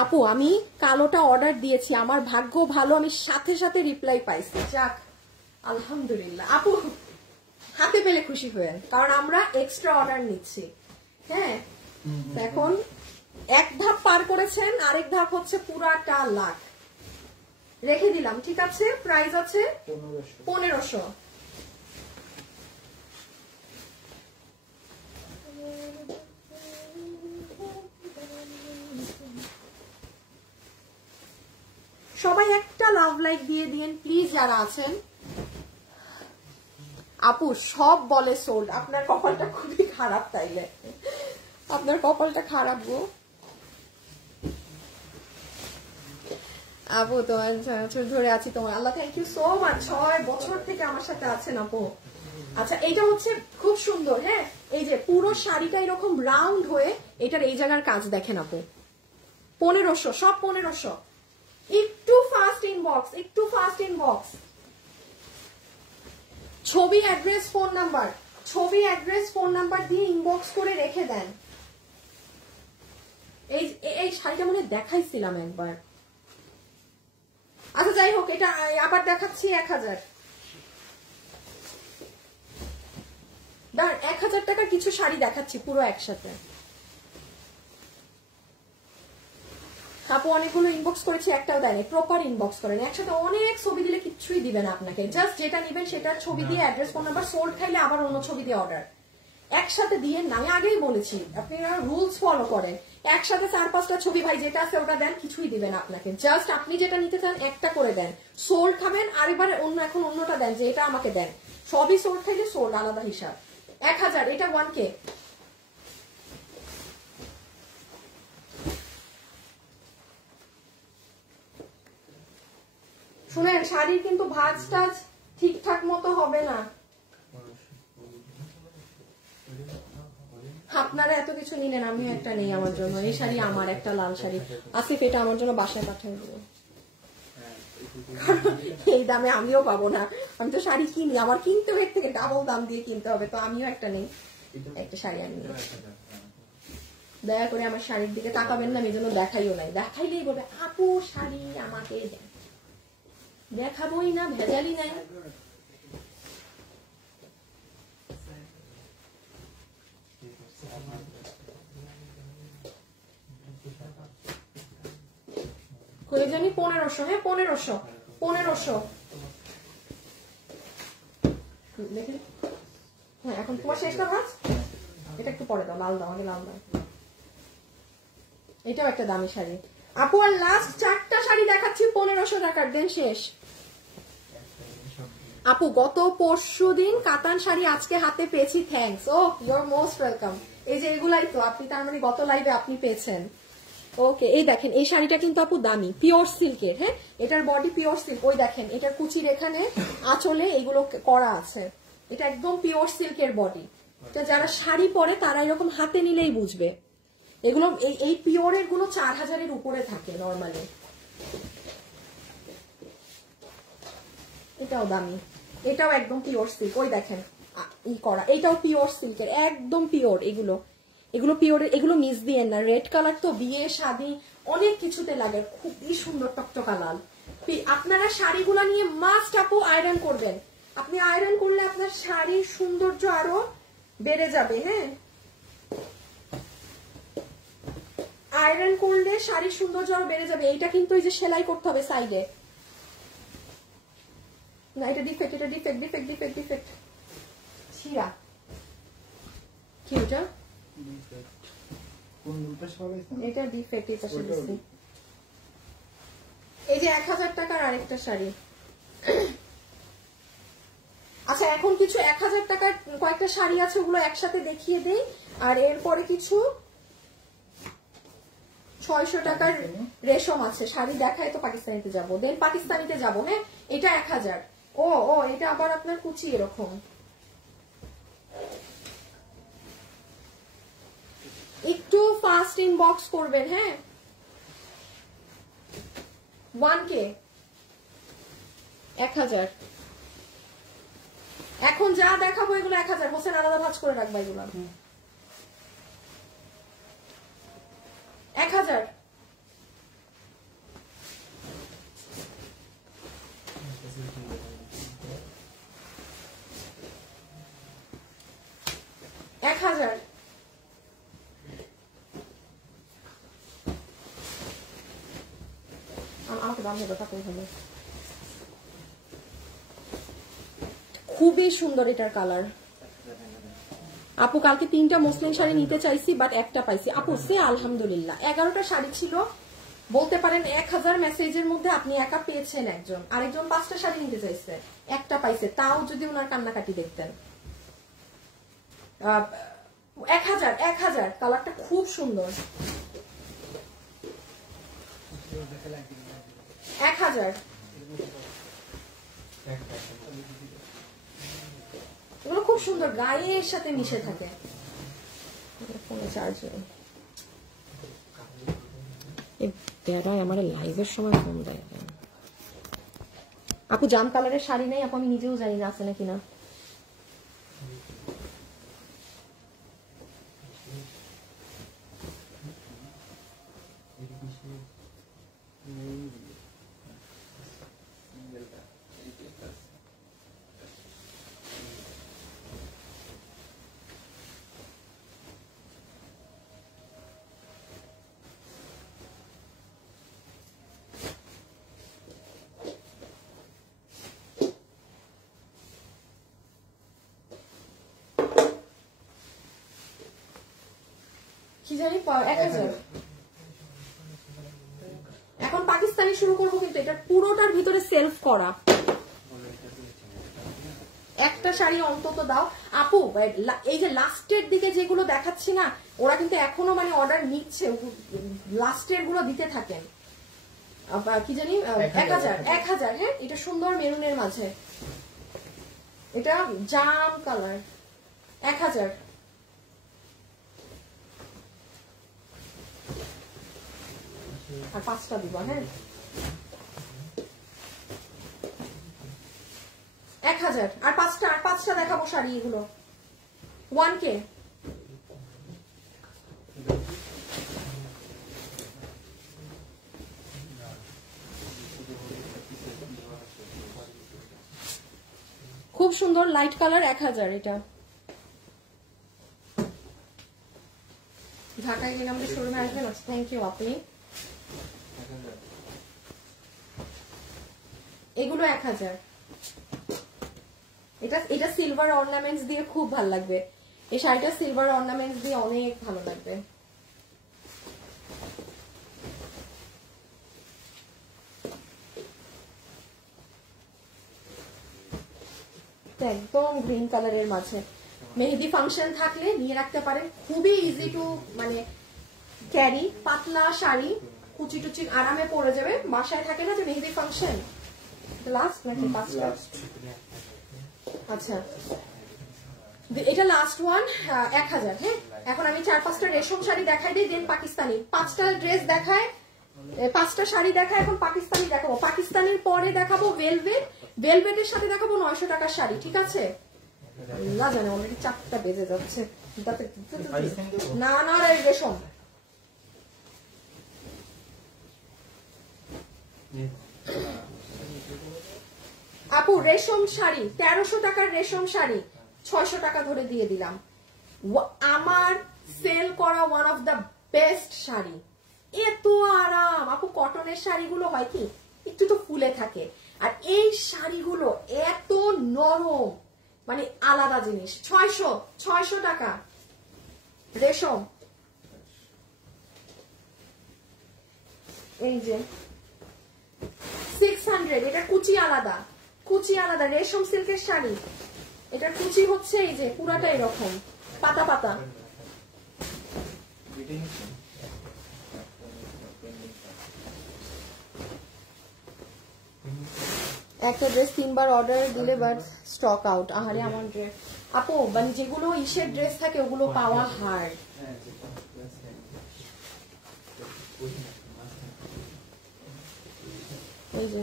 আপু আমি কালোটা অর্ডার দিয়েছি, আমার ভাগ্য ভালো, আমি সাথে সাথে রিপ্লাই পাইছি, যাক আলহামদুলিল্লাহ। আপু হাতে পেলে খুশি হয়ে, কারণ আমরা এক্সট্রা অর্ডার নিচ্ছি। হ্যাঁ এখন এক ধাপ পার করেছেন, আরেক ধাপ হচ্ছে পুরাটা লাখ রেখে দিলাম, ঠিক আছে? প্রাইস আছে 1500। সবাই একটা লাভ লাইক দিয়ে দিন প্লিজ যারা আছেন। আপু সব বলে সোল্ড, আপনার কপালটা খুবই খারাপ, তাইলে আপনার কপালটা খারাপ গো আপু। তোমার ধরে আছি তোমার, আল্লাহ থ্যাংক ইউ সো মাচ, 6 বছর থেকে আমার সাথে আছেন আপু। আচ্ছা এইটা হচ্ছে খুব সুন্দর, হ্যাঁ এই যে পুরো শাড়িটা এরকম রাউন্ড হয়ে, এটার এই জায়গার কাজ দেখেন আপু। 1500, সব 1500। একটু ফাস্ট ইনবক্স, একটু ফাস্ট ইনবক্স। ছবি অ্যাড্রেস ফোন নাম্বার, ছবি অ্যাড্রেস ফোন নাম্বার দিয়ে ইনবক্স করে রেখে দেন। এই শাড়িটা মনে দেখাইছিলাম একবার। আচ্ছা যাই হোক, এটা আবার দেখাচ্ছি 1000। 1000 টাকার কিছু শাড়ি দেখাচ্ছি পুরো একসাথে। আপু অনেকগুলো ইনবক্স করেছি, একটাও দেয়নি, প্রপার ইনবক্স করেন। একসাথে অনেক ছবি দিলে কিচ্ছুই দিবে না আপনাকে, জাস্ট যেটা নিবেন সেটার ছবি দিয়ে অ্যাড্রেস ফোন নাম্বার, সোল্ড খাইলে আবার অন্য ছবি দিয়ে অর্ডার। একসাথে দিয়ে না, আমি আগেই বলেছি আপনারা রুলস ফলো করেন। একসাথে 4-5টা ছবি ভাই যেটা আছে ওটা দেন, কিছুই দিবেন আপনাকে, জাস্ট আপনি যেটা নিতে চান একটা করে দেন। সোল্ড খাবেন আর এবার অন্য, এখন অন্যটা দেন যে এটা আমাকে দেন, সবই সোল্ড খাইলে সোল্ড আলাদা হিসাব। 1000, এটা 1K। শুনেন শাড়ির কিন্তু ভাঁজ টাজ ঠিকঠাক মতো হবে না, আপনারা এত কিছু নিলেন, আমিও একটা নেই আমার জন্য। এই শাড়ি আমার, একটা লাল শাড়ি। আসিফ এটা আমার জন্য বাসায় পাঠিয়ে দেবো, এই দামে আমিও পাবো না। আমি তো শাড়ি কিনি, আমার কিনতেও এর থেকে ডাবল দাম দিয়ে কিনতে হবে, তো আমিও একটা নেই, একটা শাড়ি আনি। দয়া করে আমার শাড়ির দিকে তাকাবেন না, আমি জন্য দেখাইও নাই, দেখাইলেই বলবে আপু শাড়ি আমাকে দেন, দেখাবোই না, ভেজালি নাই। কই জানি 1500, হ্যাঁ 1500 দেখি। হ্যাঁ এখন তোমার শেষ না ভাজ, এটা একটু পরে দাও, লাল দাও, আগে লাল দাও। এটাও একটা দামি শাড়ি আপু, আর লাস্ট 4টা শাড়ি দেখাচ্ছি 1500 টাকার, দেন শেষ। আপু গত পরশু দিন কাতান শাড়ি আজকে হাতে পেয়েছি, থ্যাঙ্কস। ও ইউর মোস্ট ওয়েলকাম। এই যে এগুলাই তো আপনি, তার মানে গত লাইভে আপনি পেয়েছেন। ওকে, এই দেখেন এই শাড়িটা কিন্তু আপু দামি, পিওর সিল্কের। হ্যাঁ এটার বডি পিওর সিল্ক, ওই দেখেন এটার কুচির এখানে আঁচলে এগুলো করা আছে, এটা একদম পিওর সিল্কের বডি। তো যারা শাড়ি পরে তারা এরকম হাতে নিলেই বুঝবে। এগুলো এই পিওরের গুলো 4000-এর উপরে থাকে নরমালি। এটাও দামি, এটাও একদম পিওর সিল্ক, ওই দেখেন ই করা, এটাও পিওর সিল্কের, একদম পিওর। এগুলো পিওর, এগুলো মিস দিয়েন না। রেড কালার তো বিয়ে শাদী অনেক কিছুতে লাগে, খুবই সুন্দর টকটকা লাল। আপনারা শাড়িগুলো নিয়ে মাস্ট আপু আয়রন করবেন, আপনি আয়রন করলে আপনার শাড়ির সৌন্দর্য আরো বেড়ে যাবে। হ্যাঁ আয়রন করলে শাড়ির সৌন্দর্য আরো বেড়ে যাবে। এইটা কিন্তু এই যে সেলাই করতে হবে সাইডে, না এটা ডিফেক্ট, এটা ডিফেক্ট ডিফেক্ট ডিফেক্ট ডিফেক্ট ছিড়া। কি ওটা? এটা ডিফেক্ট, এটা দিচ্ছি। এই যে 1000 টাকার আরেকটা শাড়ি। আচ্ছা এখন কিছু 1000 টাকার কয়েকটা শাড়ি আছে, ওগুলো একসাথে দেখিয়ে দেই। আর এরপরে কিছু 600 টাকার রেশম আছে শাড়ি দেখায়, তো পাকিস্তানিতে যাবো, দেন পাকিস্তানিতে যাবো। হ্যাঁ এটা 1000। ও এটা আবার আপনার কুচি এরকম। একটু ফাস্ট ইনবক্স করবেন। হ্যাঁ 1K 1000। এখন যা দেখাবো এগুলো 1000। হোসেন আলাদা ভাঁজ করে রাখবা এগুলো। 1000। আমাকে দাম দেবো তাকে ভালো। খুবই সুন্দর এটার কালার। আপু কালকে 3টা মসলিন শাড়ি নিতে চাইছি, বাট একটা পাইছি। আপু সে আলহামদুলিল্লাহ 11টা শাড়ি ছিল, বলতে পারেন 1000 মেসেজের মধ্যে আপনি একা পেয়েছেন একজন, আরেকজন 5টা শাড়ি নিতে চাইছে, একটা পাইছে, তাও যদি ওনার কান্নাকাটি দেখতেন। 1000 কালারটা খুব সুন্দর। 1000 এগুলো খুব সুন্দর, গায়ের সাথে মিশে থাকে। ফোনে চার্জ নেই, আমার লাইভের সময় ফোন দেয়। আপু জাম কালারের শাড়ি নেই আপু, আমি নিজেও জানি না আছে নাকি না। কি জানি 1000। এখন পাকিস্তানি শুরু করবো, কিন্তু এটা পুরোটার ভিতরে সেলফ করা। একটা শাড়ি অন্তত দাও আপু। এই যে লাস্টের দিকে যেগুলো দেখাচ্ছি না, ওরা কিন্তু এখনো মানে অর্ডার নিচ্ছে, লাস্টের গুলো দিতে থাকেন। কি জানি 1000। হ্যাঁ এটা সুন্দর মেরুনের মাঝে, এটা জাম কালার। 1000। আর 5টা দিব। হ্যাঁ 1000। আর 5টা দেখাবো শাড়ি, এগুলো 1K। খুব সুন্দর লাইট কালার 1000 এটা। ঢাকায় গেলে আমাদের শোরুমে আসবেন। আচ্ছা থ্যাংক ইউ আপনি। এগুলো 1000। এটা সিলভার অর্নামেন্টস দিয়ে খুব ভালো লাগবে। এই শাড়িটা সিলভার অর্নামেন্টস দিয়ে অনেক ভালো লাগবে। একদম গ্রিন কালারের মাঝে মেহেদি ফাংশন থাকলে নিয়ে রাখতে পারেন, খুবই ইজি টু মানে ক্যারি, পাতলা শাড়ি, কুচি টুচি আরামে পরে যাবে। বাসায় থাকে না যে মেহেদি ফাংশন, লাস্ট নাকি পাঁচটা? আচ্ছা এটা লাস্ট ওয়ান 1000। হ্যাঁ এখন আমি 4-5টা রেশম শাড়ি দেখাই দিই, দেন পাকিস্তানি 5টা ড্রেস দেখায়, 5টা শাড়ি দেখায়। এখন পাকিস্তানি দেখাবো, পাকিস্তানির পরে দেখাবো ভেলভেট, ভেলভেটের সাথে দেখাবো 900 টাকার শাড়ি। ঠিক আছে না জানে অলরেডি 4টা বেজে যাচ্ছে। না না রেশম আপু রেশম শাড়ি 1300 টাকার রেশম শাড়ি 600 টাকা ধরে দিয়ে দিলাম। আমার সেল করা one of the best sari, এত আরাম। আপু কটনের শাড়িগুলো হয় কি একটু তো ফুলে থাকে, আর এই শাড়িগুলো এত নরম, মানে আলাদা জিনিস। 600 টাকা রেশম। এই যে 600, এটা কুচি আলাদা, কুচি আলাদা রেশম সিল্কের শাড়ি। এটার কুচি হচ্ছে এই যে পুরাটা এরকম পাতা পাতা। একটা ড্রেস 3বার অর্ডার দিলে বাট স্টক আউট। আহারে আমার ড্রেস আপু, মানে যেগুলো ইসের ড্রেস থাকে ওগুলো পাওয়া হার্ড। এই যে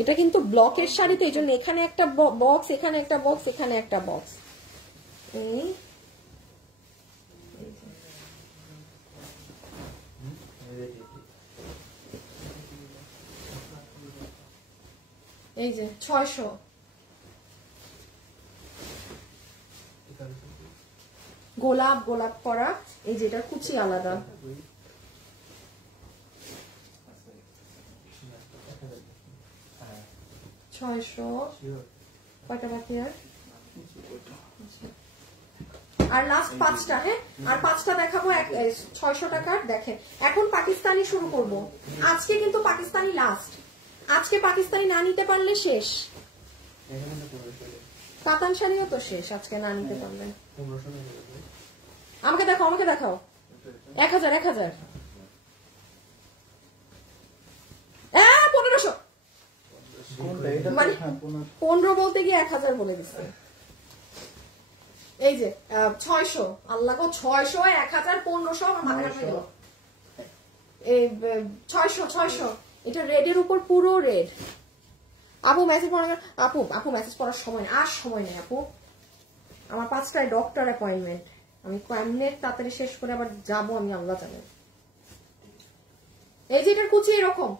এটা কিন্তু ব্লকের শাড়িতে, এই জন্য এখানে একটা বক্স, এখানে একটা বক্স, এখানে একটা বক্স। এই যে 600। গোলাপ গোলাপ করা, এই যে এটা কুচি আলাদা। কয়টা বাকি আর লাস্ট 5টা। হ্যাঁ আর 5টা দেখাবো 600 টাকার। দেখেন এখন পাকিস্তানি শুরু করব। আজকে কিন্তু পাকিস্তানি লাস্ট, আজকে পাকিস্তানি না নিতে পারলে শেষ। কাতান শাড়িও তো শেষ আজকে না নিতে পারলে। আমাকে দেখাও, আমাকে দেখাও। 1000 1500 মানে 15 বলতে গিয়ে 1000 বলে দিচ্ছে। এই যে 600, আল্লাহ গো 600 1000 1500 আমার মাথা খারাপ হয়ে গেল। এই 600 এটা রেডের উপর পুরো রেড। আপু মেসেজ পড়া, আপু মেসেজ পড়ার সময় নেই, আর সময় নেই আপু। আমার 5টায় ডক্টর অ্যাপয়েন্টমেন্ট, আমি কেমনে তাড়াতাড়ি শেষ করে আবার যাবো আমি আল্লাহ জানে। এই যে এটার কুচি এরকম,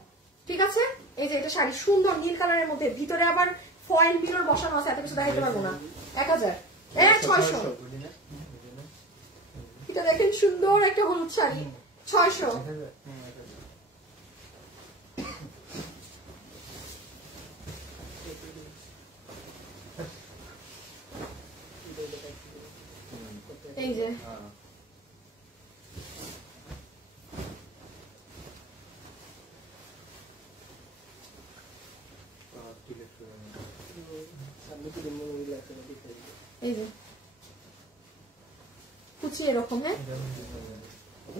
ঠিক আছে। এই যে এটা শাড়ি সুন্দর নীল কালারের মধ্যে, ভিতরে আবার ফয়েল মিরর বসানো আছে, এত কিছু দেখাতে পারবো না। 1000 600। এটা দেখেন সুন্দর একটা হলুদ শাড়ি 600। এই যে কুচি এরকম। হ্যাঁ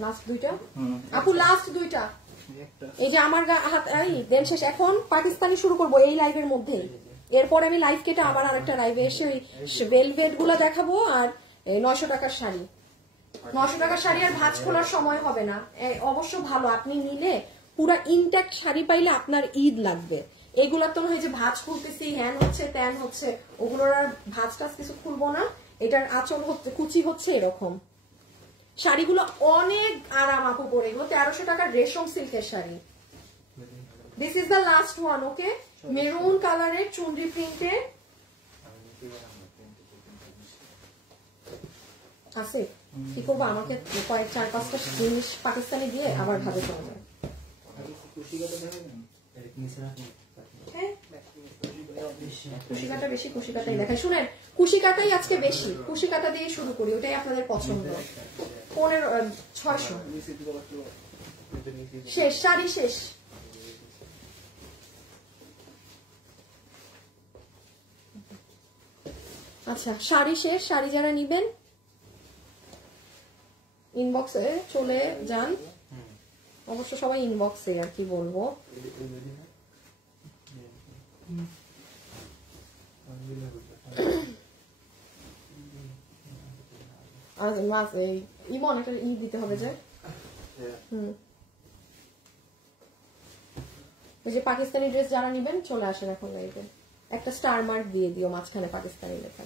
লাস্ট 2টা আপু, লাস্ট 2টা। এই যে আমার হাত দেন শেষ। এখন পাকিস্তানি শুরু করবো এই লাইভের মধ্যে। এরপর আমি লাইভ কেটে আবার আরেকটা লাইভে এসে ওই ভেলভেট গুলো দেখাবো আর 900 টাকার শাড়ি। 900 টাকার শাড়ি আর ভাঁজ খোলার সময় হবে না। অবশ্য ভালো, আপনি নিলে পুরা ইনট্যাক্ট শাড়ি পাইলে আপনার ঈদ লাগবে। এগুলোর তো হয় যে ভাঁজ খুলতেছি, হ্যান হচ্ছে ত্যান হচ্ছে, ওগুলোর আর ভাঁজ টাজ কিছু খুলবো না। এটার আঁচল হচ্ছে, কুচি হচ্ছে এরকম। শাড়িগুলো অনেক আরাম আপু পরে, এগুলো 1300 টাকার রেশম সিল্কের sari. This is the last one. Okay maroon কালারের চুনরি প্রিন্টের আছে। কি করবো, আমাকে কয়েক 4-5টা জিনিস পাকিস্তানি দিয়ে আবার ভাবে চলে যায়। কুশিকাটা বেশি, কুশিকাটাই দেখায়। শুনেন, কুশিকাটাই আজকে বেশি, কুশিকাটা দিয়ে শুরু করি, ওটাই আপনাদের পছন্দ। 600 শেষ, শাড়ি শেষ। আচ্ছা, শাড়ি শেষ। শাড়ি যারা নিবেন ইনবক্সে চলে যান, অবশ্য সবাই ইনবক্সে, আর কি বলবো। ইমন একটা দিতে হবে যে, ওই যে পাকিস্তানি ড্রেস যারা নিবেন চলে আসেন এখন লাইভে। একটা স্টার মার্ক দিয়ে দিও মাঝখানে পাকিস্তানি লেখা।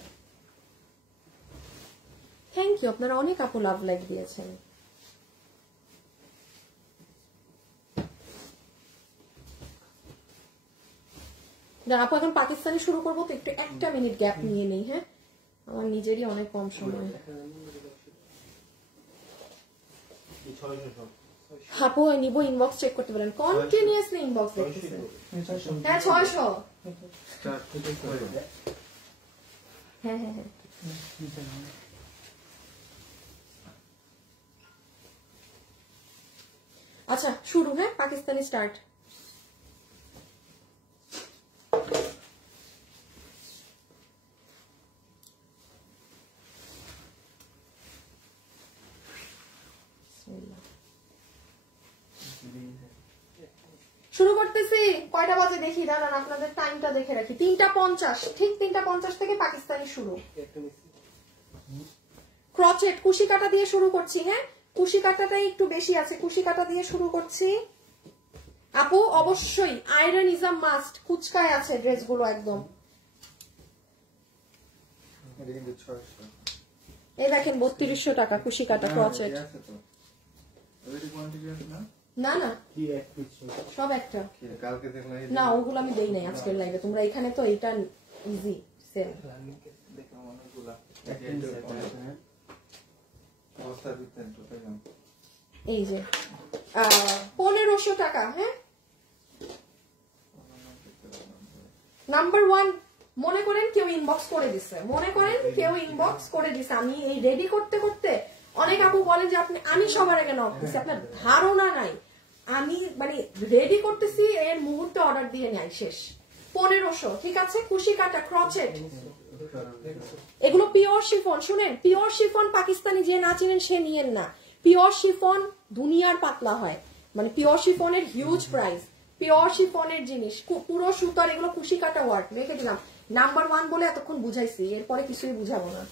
থ্যাংক ইউ, আপনারা অনেক আপু লাভ লাইক দিয়েছেন। আপু এখন পাকিস্তানি শুরু করবো তো একটু 1 মিনিট গ্যাপ নিয়ে নেই। হ্যাঁ, আমার নিজেরই অনেক কম সময়। আপু নিব, ইনবক্স চেক করতে বলেন, কন্টিনিউয়াসলি ইনবক্স দেখতেছে। হ্যাঁ 600। হ্যাঁ হ্যাঁ হ্যাঁ, আচ্ছা শুরু। হ্যাঁ, পাকিস্তানি স্টার্ট। শুরু করতেছি। কয়টা বাজে দেখি, দাঁড়ান আপনাদের টাইমটা দেখে রাখি। 3:50, ঠিক 3:50 থেকে পাকিস্তানি শুরু। ক্রচেট কুশি কাটা দিয়ে শুরু করছি। হ্যাঁ, কুশি কাটাটাই একটু বেশি আছে, কুশি কাটা দিয়ে শুরু করছি। আপু অবশ্যই আয়রন ইজ আ মাস্ট, কুচকায় আছে ড্রেসগুলো একদম। এই দেখেন 3200 টাকা কুশি কাটা ক্রচেট। না না, সব একটা না, ওগুলো আমি দেই নাই আজকের লাইভে। তোমরা এখানে তো এটা ইজি সেল। এই যে 1500 টাকা। হ্যাঁ, নাম্বার 1 মনে করেন কেউ ইনবক্স করে দিছে, মনে করেন কেউ ইনবক্স করে দিছে। আমি এই রেডি করতে করতে অনেক আপু বলেন যে আপনি, আমি সবার আগে নক দিছি, আপনার ধারণা নাই। আমি মানে রেডি করতেছি, এর মুহূর্তে অর্ডার দিয়ে নেয় শেষ। 1500, ঠিক আছে। কুশি কাটা ক্রচেট, এগুলো পিওর শিফন। শুনেন, পিওর শিফন পাকিস্তানি যে না চিনেন সে নিয়েন না। পিওর শিফন দুনিয়ার পাতলা হয়, মানে পিওর শিফনের হিউজ প্রাইস। পিওর শিফনের জিনিস পুরো সুতার, এগুলো কুশি কাটা ওয়ার্ক। রেখে দিলাম নাম্বার 1 বলে এতক্ষণ বুঝাইছি, এরপরে কিছুই বুঝাবো না।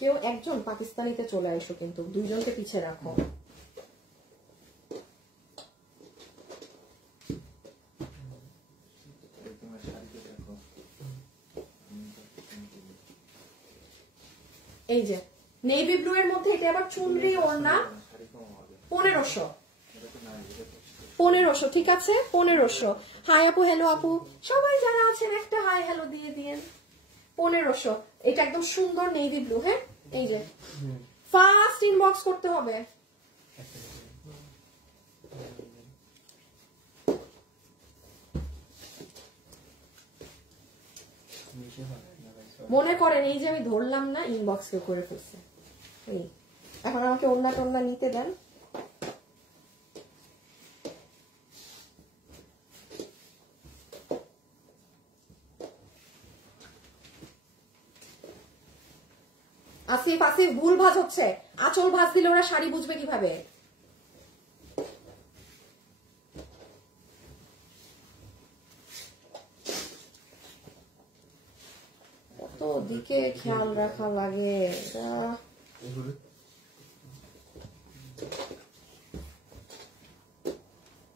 কেউ একজন পাকিস্তানিতে চলে আসো, কিন্তু 2 জনকে পিছিয়ে রাখো। এই যে নেভি ব্লু এর মধ্যে, এটা আবার চুনরি ওড়না। 1500, ঠিক আছে 1500। হাই আপু, হ্যালো আপু, সবাই যারা আছেন একটা হাই হ্যালো দিয়ে দিয়েন। 1500, এটা একদম সুন্দর নেভি ব্লু। হ্যাঁ, এই যে ফার্স্ট ইনবক্স করতে হবে। মনে করেন এই যে আমি ধরলাম না, ইনবক্স কেউ করে ফেলছে। এখন আমাকে ওড়না টোড়না নিতে দেন। আসিফ আসিফ ভুল ভাজ হচ্ছে, আঁচল ভাজ দিলে ওরা শাড়ি বুঝবে কিভাবে? কত দিকে খেয়াল রাখা লাগে।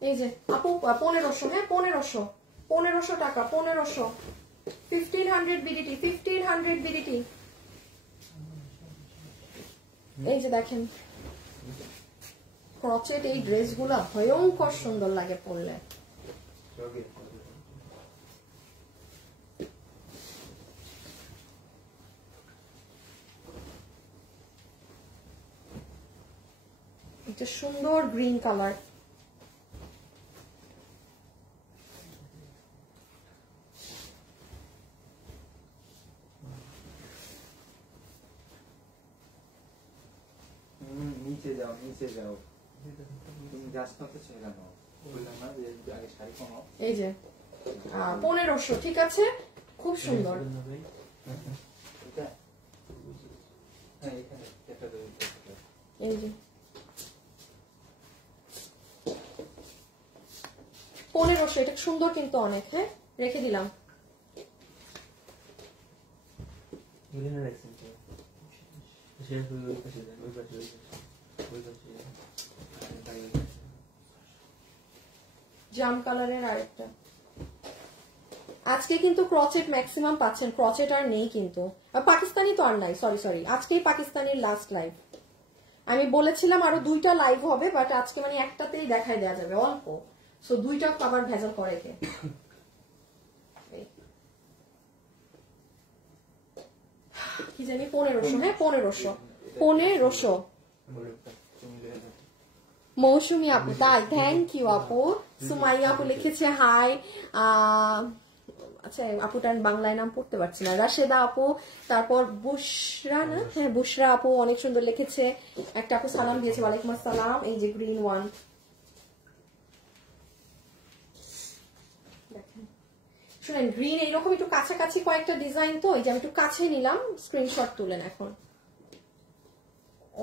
এই যে আপু 1500, হ্যাঁ 1500 টাকা, 1500 1500 বিডিটি, 1500 বিডিটি। এই যে দেখেন ক্রচেট এই ড্রেসগুলো ভয়ঙ্কর সুন্দর লাগে পরলে। এটা সুন্দর গ্রিন কালার। নিচে যাও, নিচে যাও, তুমি যাচ্ছ তো ছেড়ে নাও, বললাম না যে আগে শাড়ি কমাও। এই যে 1500, ঠিক আছে, খুব সুন্দর। এটা হ্যাঁ এখানে এটা এই যে 1500, এটা সুন্দর কিন্তু অনেক। হ্যাঁ, রেখে দিলাম। জাম কালারের আরেকটা। আজকে কিন্তু ক্রচেট ম্যাক্সিমাম পাচ্ছেন, ক্রচেট আর নেই কিন্তু। পাকিস্তানি তো আর নাই, সরি সরি, আজকেই পাকিস্তানির লাস্ট লাইভ। আমি বলেছিলাম আরো 2টা লাইভ হবে, বাট আজকে মানে একটাতেই দেখাই দেওয়া যাবে অল্প, সো 2টা আবার ভেজাল করে কে। কি জানি 1500, হ্যাঁ 1500। মৌসুমি আপু, তাই, থ্যাংক ইউ আপু। সুমাইয়া আপু লিখেছে হাই। আচ্ছা আপুটার বাংলায় নাম পড়তে পারছি না। রাশেদা আপু, তারপর বুশরা, না হ্যাঁ বুশরা আপু অনেক সুন্দর লিখেছে। একটা আপু সালাম দিয়েছে, ওয়ালাইকুম আসসালাম। এই যে গ্রিন ওয়ান, দেখেন শুনেন গ্রিন এইরকম একটু কাছাকাছি কয়েকটা ডিজাইন, তো এই যে আমি একটু কাছে নিলাম, স্ক্রিনশট তুলেন এখন।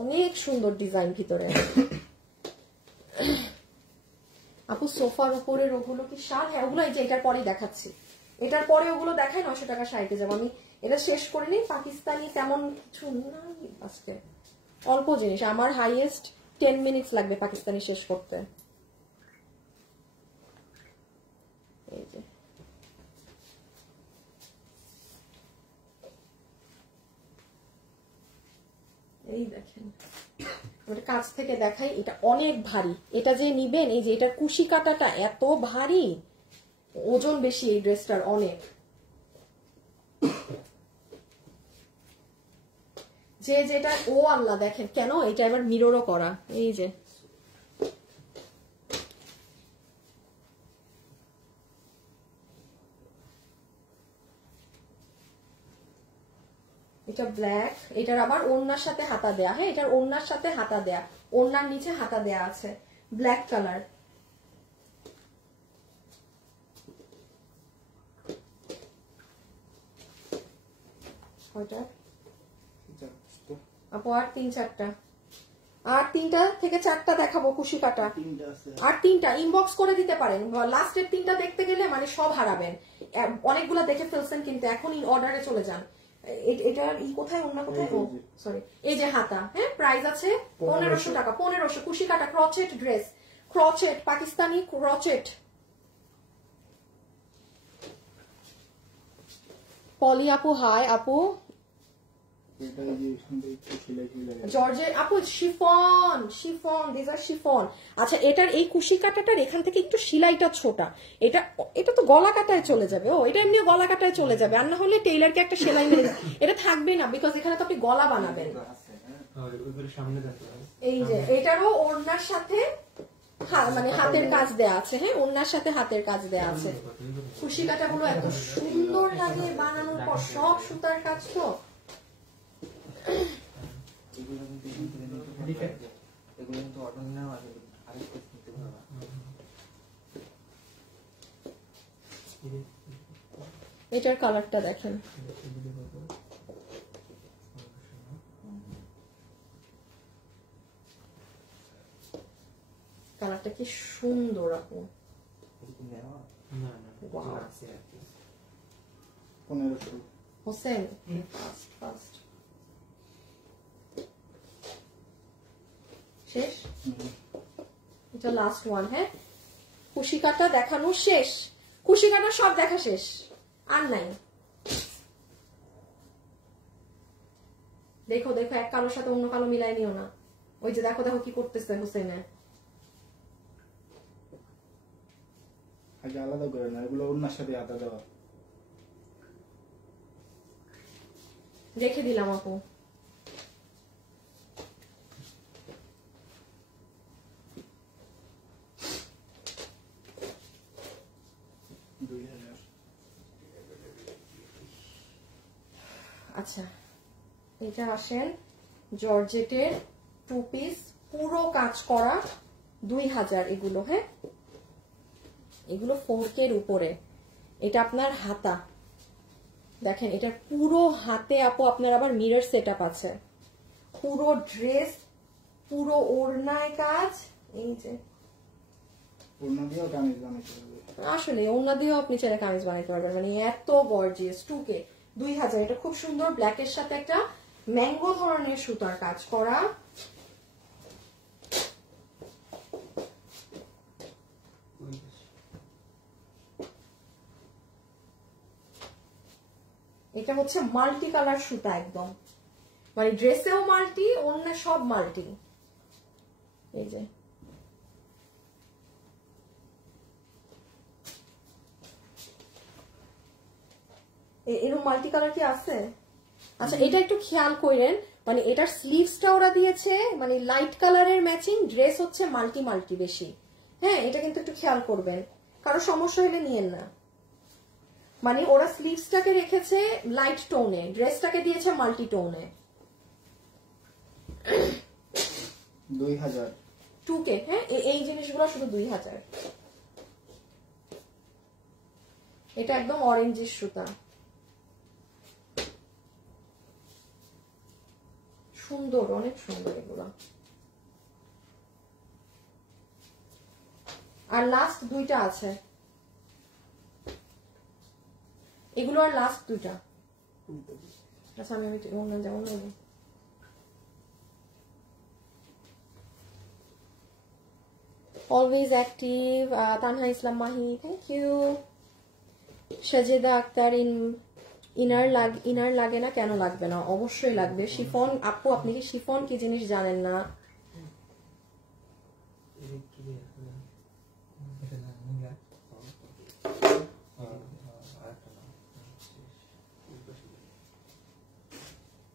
অনেক সুন্দর ডিজাইন ভিতরে। আপু সোফার উপরের ওগুলো কি শাল? হ্যাঁ ওগুলো এই যে এটার পরেই দেখাচ্ছি, এটার পরে ওগুলো দেখাই। 900 টাকা শাড়িতে যাবো আমি। এটা শেষ করে নিই। পাকিস্তানি তেমন কিছু না আজকে, অল্প জিনিস। আমার হাইয়েস্ট 10 মিনিটস লাগবে পাকিস্তানি শেষ করতে। এই যে এই দেখেন, কাছ থেকে দেখাই। এটা অনেক ভারী, এটা যে নিবেন, এই যে এটার কুশি কাটাটা এত ভারী, ওজন বেশি এই ড্রেসটার অনেক। যে যেটা ও আল্লাহ দেখেন কেন এটা এবার মিররও করা। এই যে এটা ব্ল্যাক, এটার আবার ওড়নার সাথে হাতা দেয়া। হ্যাঁ এটার ওড়নার সাথে হাতা দেয়া, ওড়নার নিচে হাতা দেয়া আছে, ব্ল্যাক কালার। আপু আর 3-4টা, আর 3টা থেকে 4টা দেখাবো কুশি কাটা। আর 3টা ইনবক্স করে দিতে পারেন। লাস্টের 3টা দেখতে গেলে মানে সব হারাবেন। অনেকগুলা দেখে ফেলছেন কিন্তু এখন অর্ডারে চলে যান। এটার কোথায়, অন্য কোথায়, ও সরি, এই যে হাতা। হ্যাঁ প্রাইস আছে 1500 টাকা। 1500 কুশি কাটা crochet dress, crochet Pakistani crochet. Poli আপু হাই আপু। জর্জের আপু chiffon, chiffon, this are chiffon. আচ্ছা এটার এই কুশি কাটাটার এখান থেকে একটু সেলাইটা ছোটা। এটা এটা তো গলা কাটায় চলে যাবে। ও এটা এমনি গলা কাটায় চলে যাবে, আর না হলে টেইলারকে একটা সেলাই মেরে এটা থাকবে না, বিকজ এখানে তো আপনি গলা বানাবেন। এই যে এটারও ওড়নার সাথে মানে হাতের কাজ দেয়া আছে। হ্যাঁ ওড়নার সাথে হাতের কাজ দেয়া আছে। কুশি কাটাগুলো এত সুন্দর লাগে বানানোর পর, সব সুতার কাজ তো। এটার কালারটা দেখেন, কালারটা কি সুন্দর আপু। 1500 হোসেন ফার্স্ট শেষ, এটা লাস্ট ওয়ান। হ্যাঁ কুশি কাটা দেখানো শেষ, কুশি কাটা সব দেখা শেষ, আর নাই। দেখো দেখো, এক কালোর সাথে অন্য কালো মিলাই নিও না। ওই যে দেখো দেখো কি করতেছে হোসেনে। আগে আলাদা করে না, এগুলো ওনার সাথে আদা দেওয়া। রেখে দিলাম আপু। আচ্ছা, এটা আসেন জর্জেটের 2 পিস, পুরো কাজ করা, 2000 এগুলো। হ্যাঁ, এগুলো 4K এর উপরে। এটা আপনার হাতা দেখেন, এটা পুরো হাতে আপু আপনার আবার মিরর সেটআপ আছে। পুরো ড্রেস, পুরো ওড়নায় কাজ। এই যে ওড়না দিয়েও কামিজ বানাইতে পারবে। আসলে ওড়না দিয়েও আপনি চাইলে কামিজ বানাইতে পারবেন, মানে এত গর্জিয়াস। 2K 2000। এটা খুব সুন্দর, ব্ল্যাকের সাথে একটা ম্যাঙ্গো ধরনের সুতার কাজ করা। এটা হচ্ছে মাল্টি কালার সুতা একদম, মানে ড্রেসেও মাল্টি, অন্য সব মাল্টি। এই যে এরকম মাল্টি কালার কি আছে? আচ্ছা, এটা একটু খেয়াল করেন, মানে এটার স্লিভসটা ওরা দিয়েছে মানে লাইট কালারের ম্যাচিং, ড্রেস হচ্ছে মাল্টি মাল্টি বেশি। হ্যাঁ, এটা কিন্তু একটু খেয়াল করবেন, কারো সমস্যা হলে নিয়েন না। মানে ওরা স্লিভসটাকে রেখেছে লাইট টোনে, ড্রেসটাকে দিয়েছে মাল্টি টোনে। 2000 2K। হ্যাঁ, এই জিনিসগুলো শুধু 2000। এটা একদম অরেঞ্জের সুতা, সুন্দর, অনেক সুন্দর এগুলো। আর লাস্ট 2টা আছে এগুলো, আর লাস্ট 2টা। আচ্ছা, আমি অন্য যেমন always active, Tanha Islam Mahi, thank you. Sajeda Akter, ইনার লাগে না, কেন লাগবে না? অবশ্যই লাগবে। শিফন আপু, আপনি কি শিফন কি জিনিস জানেন না?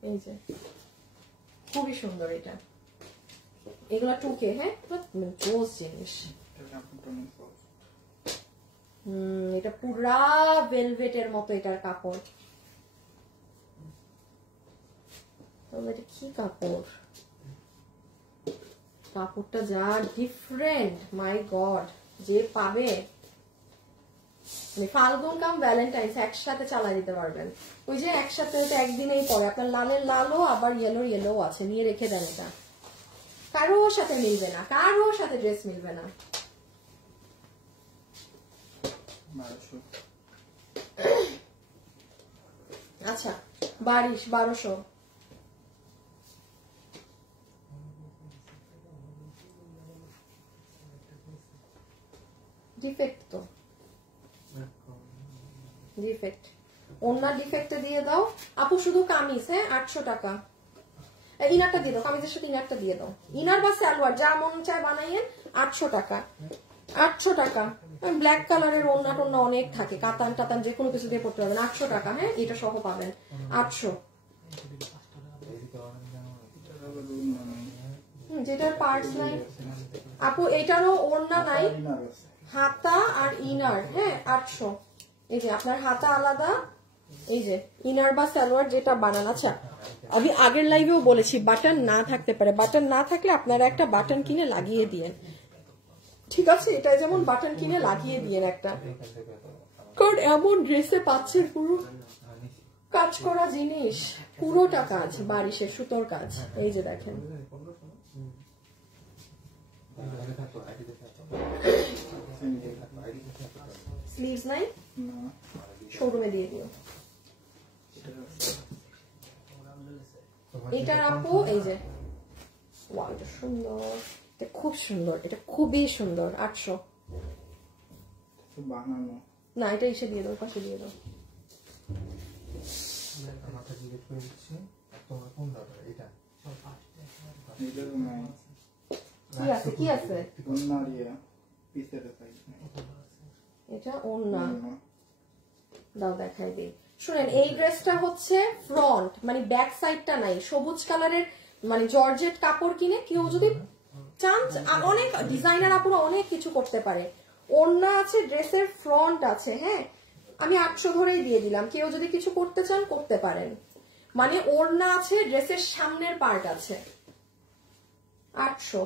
এই যে খুবই সুন্দর এটা, এগুলা 2K। হ্যাঁ, জোস জিনিস। এটা পুরা ভেলভেটের মতো এটার কাপড়। এটা কি কাপড়? কাপড়টা যা ডিফারেন্ট, মাই গড, যে পাবে মানে ফাল্গুন কাম ভ্যালেন্টাইন্স একসাথে চালাই দিতে পারবেন। ওই যে একসাথে একদিনেই পরে আপনার লালের লালও আবার ইয়েলোর ইয়েলো আছে, নিয়ে রেখে দেন। এটা কারোর সাথে মিলবে না, কারোর সাথে ড্রেস মিলবে না। আচ্ছা, 1200। ডিফেক্ট তো, ডিফেক্ট, ওনার ডিফেক্টে দিয়ে দাও আপু। শুধু কামিজ, হ্যাঁ, 800 টাকা। ইনারটা দিয়ে দাও, কামিজের সাথে ইনারটা দিয়ে দাও। ইনার বা সালোয়ার যা মন চায় বানাইয়েন। 800 টাকা, 800 টাকা। ব্ল্যাক কালারের ওড়না টোনা অনেক থাকে, কাতান টাতান যে কোনো কিছু দিয়ে পড়তে পারবেন। 800 টাকা। হ্যাঁ, এটা সহ পাবেন 800। যেটার পার্টস নাই আপু, এটারও ওড়না নাই, হাতা আর ইনার। হ্যাঁ, 800। এই যে আপনার হাতা আলাদা, এই যে ইনার বা সালোয়ার যেটা বানান। আচ্ছা, আমি আগের লাইভেও বলেছি বাটন না থাকতে পারে, বাটন না থাকলে আপনারা একটা বাটন কিনে লাগিয়ে দিয়েন, ঠিক আছে? এটা যেমন বাটন কিনে লাগিয়ে দিয়েন একটা, কারণ এমন ড্রেসে পাচ্ছেন পুরো কাজ করা জিনিস, পুরোটা কাজ, বারিশের সুতোর কাজ। এই যে দেখেন, স্লিভস নাই, শোরুমে দিয়ে দিও। এটা আপু, এই যে ওয়াও, এটা সুন্দর, এটা খুব সুন্দর, এটা খুবই সুন্দর। 800 বানানো না, এটা এসে দিয়ে দাও, পাশে দিয়ে দাও। তোমার কোন দাদা এটা এটারও নাই। কি আছে কি আছে? ওনার ইয়ে, পিসের সাইজ। এটা ওড়না, দাও দেখাই দিই। শুনেন, এই ড্রেসটা হচ্ছে ফ্রন্ট মানে ব্যাক সাইডটা নাই, সবুজ কালারের মানে জর্জেট কাপড় কিনে কেউ যদি চান, অনেক ডিজাইনার আপুরা অনেক কিছু করতে পারে। ওড়না আছে, ড্রেসের ফ্রন্ট আছে, হ্যাঁ আমি 800 ধরেই দিয়ে দিলাম, কেউ যদি কিছু করতে চান করতে পারেন। মানে ওড়না আছে, ড্রেসের সামনের পার্ট আছে, 800।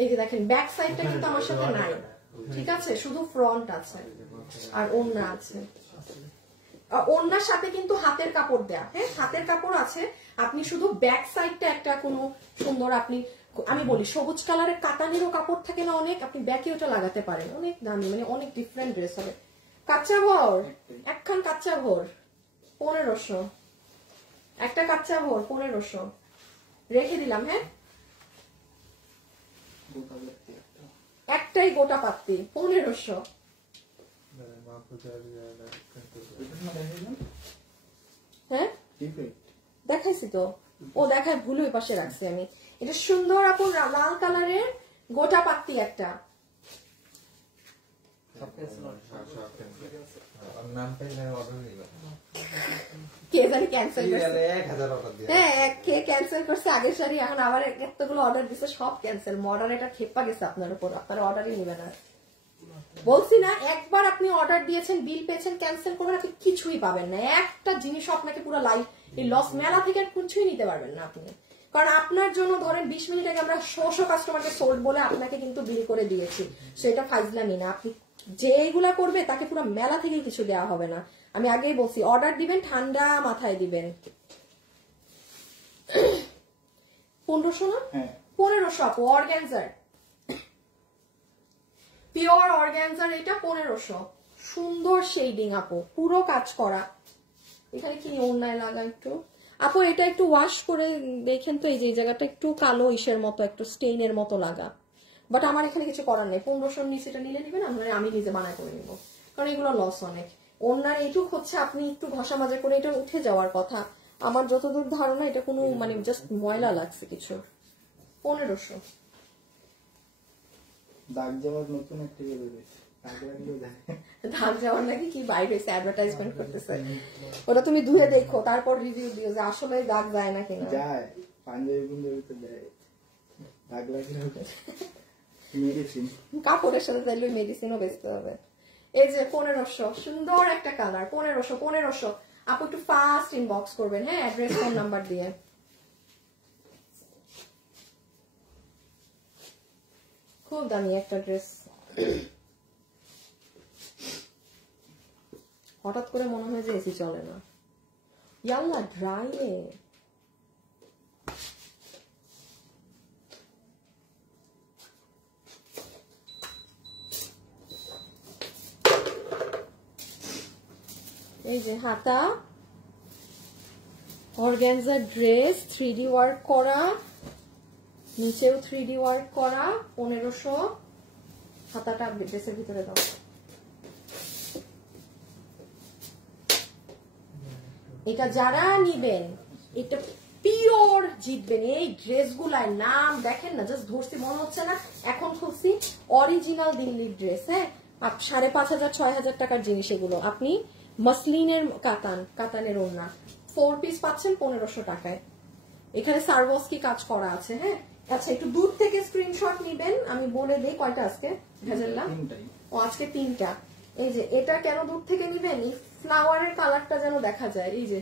এই যে দেখেন ব্যাক সাইডটা কিন্তু আমার সাথে নাই, ঠিক আছে, শুধু ফ্রন্ট আছে আর ওড়না আছে। ওড়নার সাথে কিন্তু হাতের কাপড় দেয়া, হ্যাঁ হাতের কাপড় আছে। আপনি শুধু ব্যাক সাইডটা একটা কোনো সুন্দর, আপনি আমি বলি সবুজ কালারের কাতানেরও কাপড় থাকে না অনেক, আপনি ব্যাকে ওটা লাগাতে পারেন, অনেক দামি, মানে অনেক ডিফারেন্ট ড্রেস হবে। কাচ্চা ভোর, একখান কাচ্চা ভোর 1500, একটা কাচ্চা ভোর 1500 রেখে দিলাম। হ্যাঁ একটাই গোটা পাত্তি 1500। হ্যাঁ দেখাইছি তো, ও দেখায় ভুল ওই পাশে রাখছি আমি। এটা সুন্দর আপন লাল কালারের গোটা পাত্তি একটা। কে জানি ক্যান্সেল করছে, হ্যাঁ কে ক্যান্সেল করছে আগের শাড়ি, এখন আবার এতগুলো অর্ডার দিচ্ছে, সব ক্যান্সেল। মডার এটা খেপা গেছে আপনার উপর, আপনারা অর্ডারই নিবে না। বলছি না, একবার আপনি অর্ডার দিয়েছেন, বিল পেয়েছেন, ক্যান্সেল করবেন, আপনি কিছুই পাবেন না। একটা জিনিসও আপনাকে পুরো লাইফ এই লস, মেলা থেকে কিছুই নিতে পারবেন না আপনি। কারণ আপনার জন্য ধরেন 20 মিনিট আগে আমরা 100 কাস্টমারকে সোল্ড বলে আপনাকে কিন্তু বিল করে দিয়েছি, সেটা ফাইজলামি না। আপনি যে এইগুলা করবে তাকে পুরো মেলা থেকে কিছু দেওয়া হবে না। আমি আগেই বলছি, অর্ডার দিবেন ঠান্ডা মাথায় দিবেন। 1500 না 1500 আপু, অর্গানজার, পিওর অর্গানজার, এটা 1500। সুন্দর শেডিং আপু, পুরো কাজ করা। এখানে কি অন্যায় লাগা একটু আপু, এটা একটু ওয়াশ করে দেখেন তো, এই যে জায়গাটা একটু কালো ইসের মতো, একটু স্টেইনের মতো লাগা। বাট আমার এখানে কিছু করার নেই, 1500 নিচে এটা নিলে নিবেন, আমি নিজে বানায় করে নিবো, কারণ এগুলো লস অনেক। অন্যার এইটুক হচ্ছে আপনি একটু ঘষা মাজা করে এটা উঠে যাওয়ার কথা। আমার যতদূর ধারণা এটা কোনো মানে জাস্ট ময়লা লাগছে কিছু। 1500। দাগ যাওয়ার নতুন একটা ইয়ে বেরিয়েছে, দাগ যাওয়ার নাকি কি বাইরে হয়েছে, অ্যাডভার্টাইজমেন্ট করতেছে। ওটা তুমি ধুয়ে দেখো, তারপর রিভিউ দিও যে আসলে দাগ যায় না কিনা। যায়, পাঞ্জাবি পুঞ্জাবিতে যায় দাগ লাগে। মেডিসিন, কাপড়ের সাথে তাইলে মেডিসিনও বেচতে হবে। এই যে 1500, সুন্দর একটা কালার, 1500। আপু একটু ফাস্ট ইনবক্স করবেন, হ্যাঁ অ্যাড্রেস ফোন নাম্বার দিয়ে। খুব দামি একটা ড্রেস। হঠাৎ করে মনে হয় যে এসি চলে না, ইয়াল্লা ড্রাইয়ে। এই যে হাতা, অর্গানজা ড্রেস, 3D ওয়ার্ক করা, নিচেও 3D ওয়ার্ক করা, 1500। হাতাটা ড্রেসের ভিতরে দাও। এটা যারা নিবেন এটা পিওর জিতবেন। এই ড্রেসগুলার নাম দেখেন না, জাস্ট ধরছি মনে হচ্ছে না এখন খুলছি, অরিজিনাল দিল্লির ড্রেস। হ্যাঁ 5500 6000 টাকার জিনিস এগুলো। আপনি মসলিনের কাতানের ওড়না 4 পিস পাচ্ছেন 1500 টাকায়। এখানে সার্ভসকি কাজ করা আছে। হ্যাঁ আচ্ছা, একটু দূর থেকে স্ক্রিনশট নিবেন, আমি বলে দেই কয়টা আজকে ভেজাল্লা। ও আজকে 3টা। এই যে এটা কেন দূর থেকে নিবেন, এই ফ্লাওয়ারের কালারটা যেন দেখা যায়। এই যে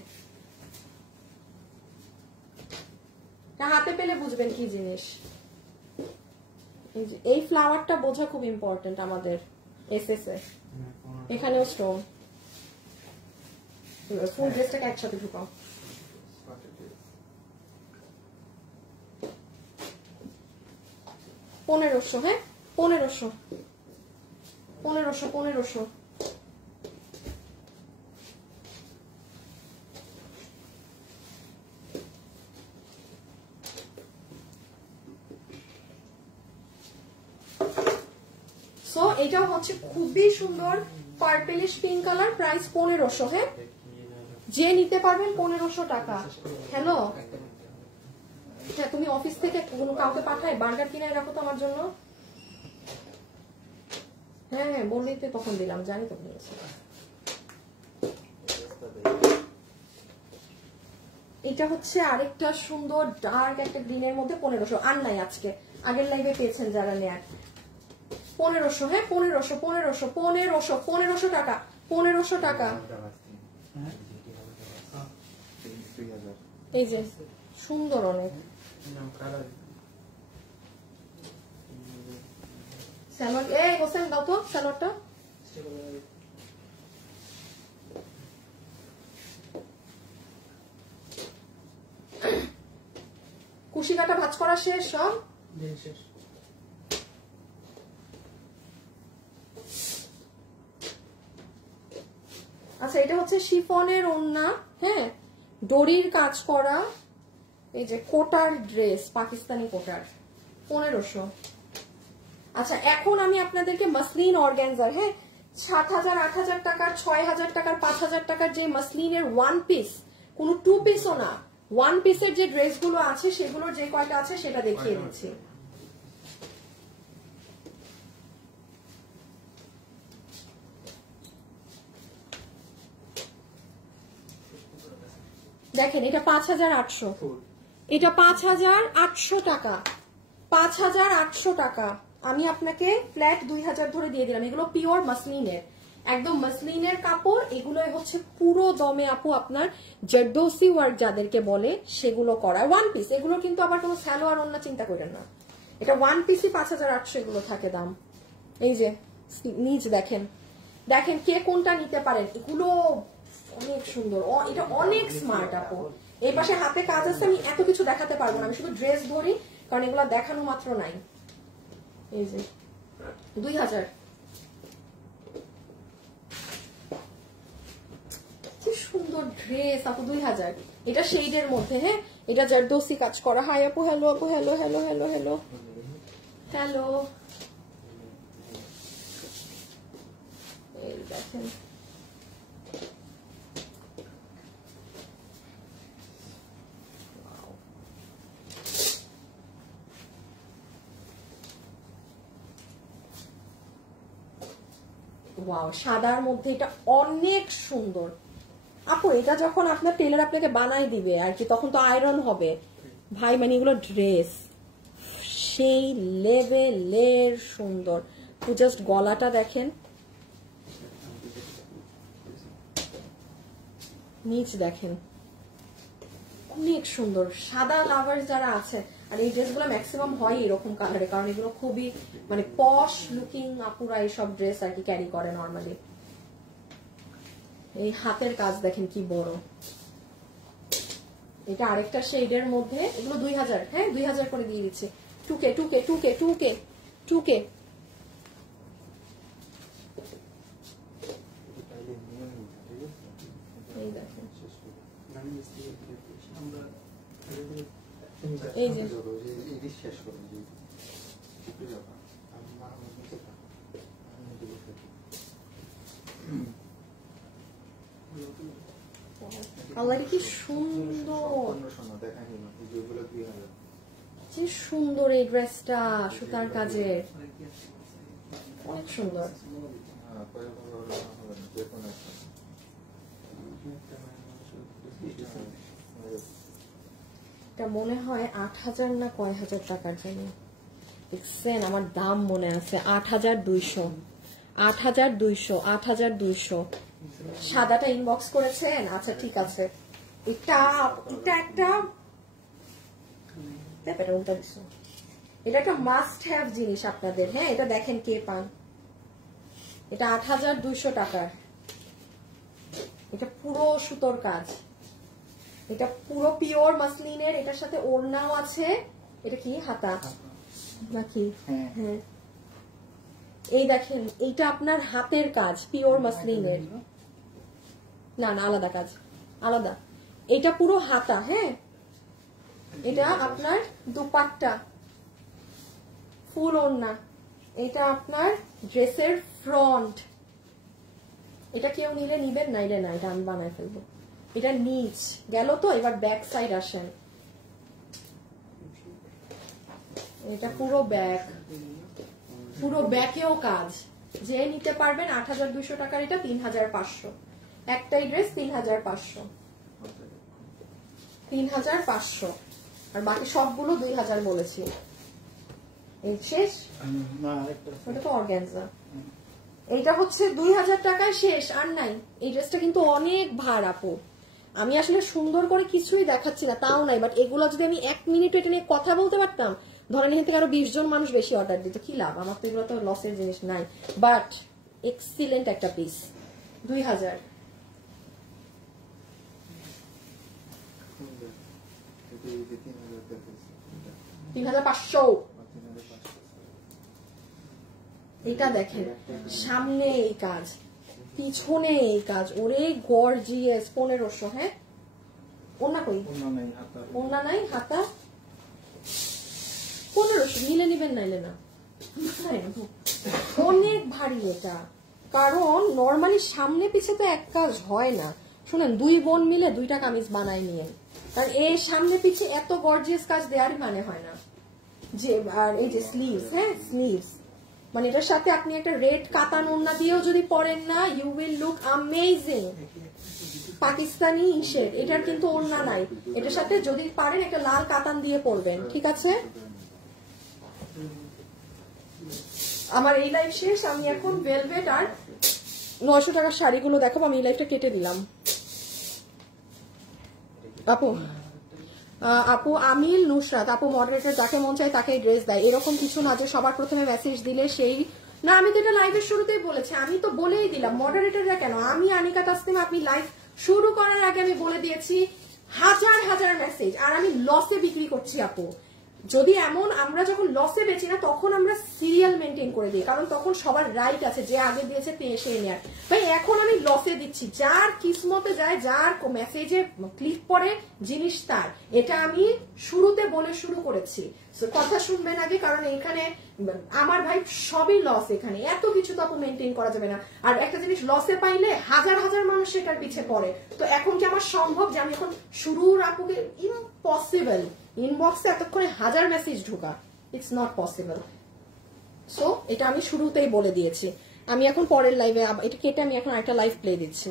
হাতে পেলে বুঝবেন কি জিনিস। এই যে এই ফ্লাওয়ারটা বোঝা খুব ইম্পর্টেন্ট আমাদের এসএস এ। এখানেও স্টোন। ফুল ড্রেসটাকে একসাথে ঢুকাও। $1500। হ্যাঁ 1500। সো এটাও হচ্ছে খুবই সুন্দর পার্পেলিশ পিঙ্ক কালার, প্রাইস 1500। হ্যাঁ, যে নিতে পারবেন 1500 টাকা। হ্যালো, হ্যাঁ তুমি অফিস থেকে কোনো কাউকে পাঠায় বার্গার কিনে রাখো তো আমার জন্য। হ্যাঁ হ্যাঁ বললেই তো তখন দিলাম, জানি তো বলেছি। এটা হচ্ছে আরেকটা সুন্দর ডার্ক একটা গ্রিনের মধ্যে 1500, আর নাই আজকে, আগের লাইভে পেয়েছেন যারা নেয়ার। 1500, হ্যাঁ 1500 টাকা, 1500 টাকা। এই যে সুন্দর অনেক স্যালোয়ার। এই হোসেন দাও তো স্যালোয়ারটা। কুশি কাটা ভাঁজ করা শেষ সব? আচ্ছা এটা হচ্ছে শিফনের ওড়না, হ্যাঁ ডোরির কাজ করা, এই যে কোটার ড্রেস, পাকিস্তানি কোটার, 1500। আচ্ছা এখন আমি আপনাদেরকে মাসলিন অর্গানজার, হ্যাঁ 7000 8000 টাকার 6000 টাকার 5000 টাকার যে মাসলিনের ওয়ান পিস, কোনো টু পিসও না, ওয়ান পিসের যে ড্রেসগুলো আছে সেগুলোর যে কয়টা আছে সেটা দেখিয়ে দিচ্ছি। দেখেন এটা 5800, এটা 5800 টাকা, 5800 টাকা। আমি আপনাকে ফ্ল্যাট 2000 ধরে দিয়ে দিলাম। এগুলো পিওর মাসলিনের, একদম মাসলিনের কাপড়। এগুলো হচ্ছে পুরো দমে আপু আপনার জারদোসি ওয়ার্ক যাদেরকে বলে সেগুলো করা ওয়ান পিস। এগুলো কিন্তু আবার কোনো সালোয়ার ওড়না চিন্তা করেন না, এটা ওয়ান পিসই 5800 এগুলো থাকে দাম। এই যে নিচ দেখেন, দেখেন কে কোনটা নিতে পারেন, এগুলো অনেক সুন্দর, এটা অনেক স্মার্ট আপু। এই পাশে হাতে কাজ আছে, আমি এত কিছু দেখাতে পারবো না, আমি শুধু ড্রেস ধরি কারণ এগুলো দেখানো মাত্র নাই। এই যে 2000, কি সুন্দর ড্রেস আপু, 2000। এটা শেডের মধ্যে, হ্যাঁ এটা জারদোসি কাজ করা। হাই আপু, হ্যালো আপু, hello hello hello hello hello. এই দেখেন ওয়াও, সাদার মধ্যে এটা অনেক সুন্দর আপু। এটা যখন আপনার টেলার আপনাকে বানাই দিবে আর কি, তখন তো আয়রন হবে ভাই, মানে এগুলো ড্রেস সেই লেভেলের সুন্দর। তো জাস্ট গলাটা দেখেন, নিচ দেখেন, অনেক সুন্দর। সাদা লাভার যারা আছে, আর এই ড্রেসগুলো ম্যাক্সিমাম হয় এরকম কালারে, কারণ এগুলো খুবই মানে পশ লুকিং আপুরা এইসব ড্রেস আর কি ক্যারি করে নর্মালি। এই হাতের কাজ দেখেন কি বড়। এটা আরেকটা শেডের মধ্যে, এগুলো 2000, হ্যাঁ 2000 করে দিয়ে দিচ্ছে। টুকে টুকে টুকে টুকে টুকে এই দেখেন, এই যে আল্লাহ কি সুন্দর, যে সুন্দর এই ড্রেসটা, সুতার কাজের অনেক সুন্দর। এটা মনে হয় 8000 না কয় হাজার টাকার জন্য দেখছেন, আমার দাম মনে আছে 8200, 8200, 8200। সাদাটা ইনবক্স করেছেন, আচ্ছা ঠিক আছে। এটা একটা এটা একটা মাস্ট হ্যাভ জিনিস আপনাদের, হ্যাঁ এটা দেখেন কে পান। এটা 8200 টাকার, এটা পুরো সুতোর কাজ, এটা পুরো পিওর মাসলিনের, এটার সাথে ওড়নাও আছে। এটা কি হাতা নাকি? হ্যাঁ এই দেখেন, এইটা আপনার হাতের কাজ, পিওর মাসলিনের, না না আলাদা কাজ, আলাদা। এটা পুরো হাতা, হ্যাঁ এটা আপনার দুপাট্টা, ফুল ওড়না। এটা আপনার ড্রেসের ফ্রন্ট, এটা কেউ নিলে নিবেন না, এটা না, এটা আমি বানাই ফেলবো। এটা নিচ গেল তো, এবার ব্যাক সাইড আসেন। এটা পুরো ব্যাক, পুরো ব্যাকেও কাজ। যে নিতে পারবেন ৮,২০০ টাকার, এটা ৩,৫০০। একটাই ড্রেস 3,500, 3,500, আর বাকি সবগুলো 2,000 বলেছি। এই শেষ, ওটা তো অর্গানজা। এইটা হচ্ছে 2,000 টাকায় শেষ, আর নাই। এই ড্রেসটা কিন্তু অনেক ভার আপু, আমি আসলে সুন্দর করে কিছুই দেখাচ্ছি না, তাও নাই। বাট এগুলো যদি আমি 1 মিনিট এটা নিয়ে কথা বলতে পারতাম, ধরেন এখান থেকে আরো 20 জন মানুষ বেশি অর্ডার দিত, কি লাভ? আমার তো এগুলো তো লসের জিনিস নাই। বাট এক্সিলেন্ট একটা পিস, 2,000। 3,500। এটা দেখেন, সামনে এই কাজ, পিছনে এই কাজ, ওরে গর্জিয়াস। 1,500। হ্যাঁ, ওনা কই? ওনা নাই, হাতা 1,500। নিলে নিবেন, নাইলে না। অনেক ভারী এটা, কারণ নর্মালি সামনে পিছে তো এক কাজ হয় না। শুনেন, 2 বোন মিলে 2টা কামিজ বানাই নিয়ে, কারণ এই সামনে পিছে এত গর্জিয়াস কাজ দেওয়ারই মানে হয় না। যে আর এই যে স্লিভস, হ্যাঁ স্লিভস, মানে এটার সাথে আপনি একটা রেড কাতান ওড়না দিয়েও যদি পরেন না, you will look amazing. Pakistani ইশের, এটার কিন্তু ওড়না নাই, এটার সাথে যদি পারেন একটা লাল কাতান দিয়ে পরবেন, ঠিক আছে? আমার এই লাইফ শেষ, আমি এখন ভেলভেট আর 900 টাকার শাড়িগুলো দেখাবো। আমি এই লাইফটা কেটে দিলাম। আপু আমিল নুসরাত, আপু মডারেটর যাকে মন চায় তাকে ড্রেস দেয়, এরকম কিছু না যে সবার প্রথমে মেসেজ দিলে সেই না। আমি তো এটা লাইভের শুরুতেই বলেছি, আমি তো বলেই দিলাম মডারেটররা কেন। আমি আনিকা তাসলিমা, আপনি লাইভ শুরু করার আগে আমি বলে দিয়েছি হাজার হাজার মেসেজ, আর আমি লসে বিক্রি করছি আপু। যদি এমন আমরা যখন লসে বেচি না, তখন আমরা সিরিয়াল মেনটেন করে দিই, কারণ তখন সবার রাইট আছে, যে আগে দিয়েছে সে নেয়ার। ভাই এখন আমি লসে দিচ্ছি, যার কিসমতে যায়, যার মেসেজে ক্লিক করে জিনিস তার। এটা আমি শুরুতে বলে শুরু করেছি, কথা শুনবেন আগে, কারণ এখানে আমার ভাই সবই লস। এখানে এত কিছু তো আপু মেনটেন করা যাবে না। আর একটা জিনিস লসে পাইলে হাজার হাজার মানুষ সেটার পিছে পড়ে। তো এখন কি আমার সম্ভব যে আমি এখন শুরুর আপুকে? ইম্পসিবল। ইনবক্সে এতক্ষণে 1000 মেসেজ ঢোকা, ইটস নট পসিবল। সো এটা আমি শুরুতেই বলে দিয়েছি। আমি এখন পরের লাইভে এটা কেটে আমি এখন একটা লাইভ প্লে দিচ্ছি।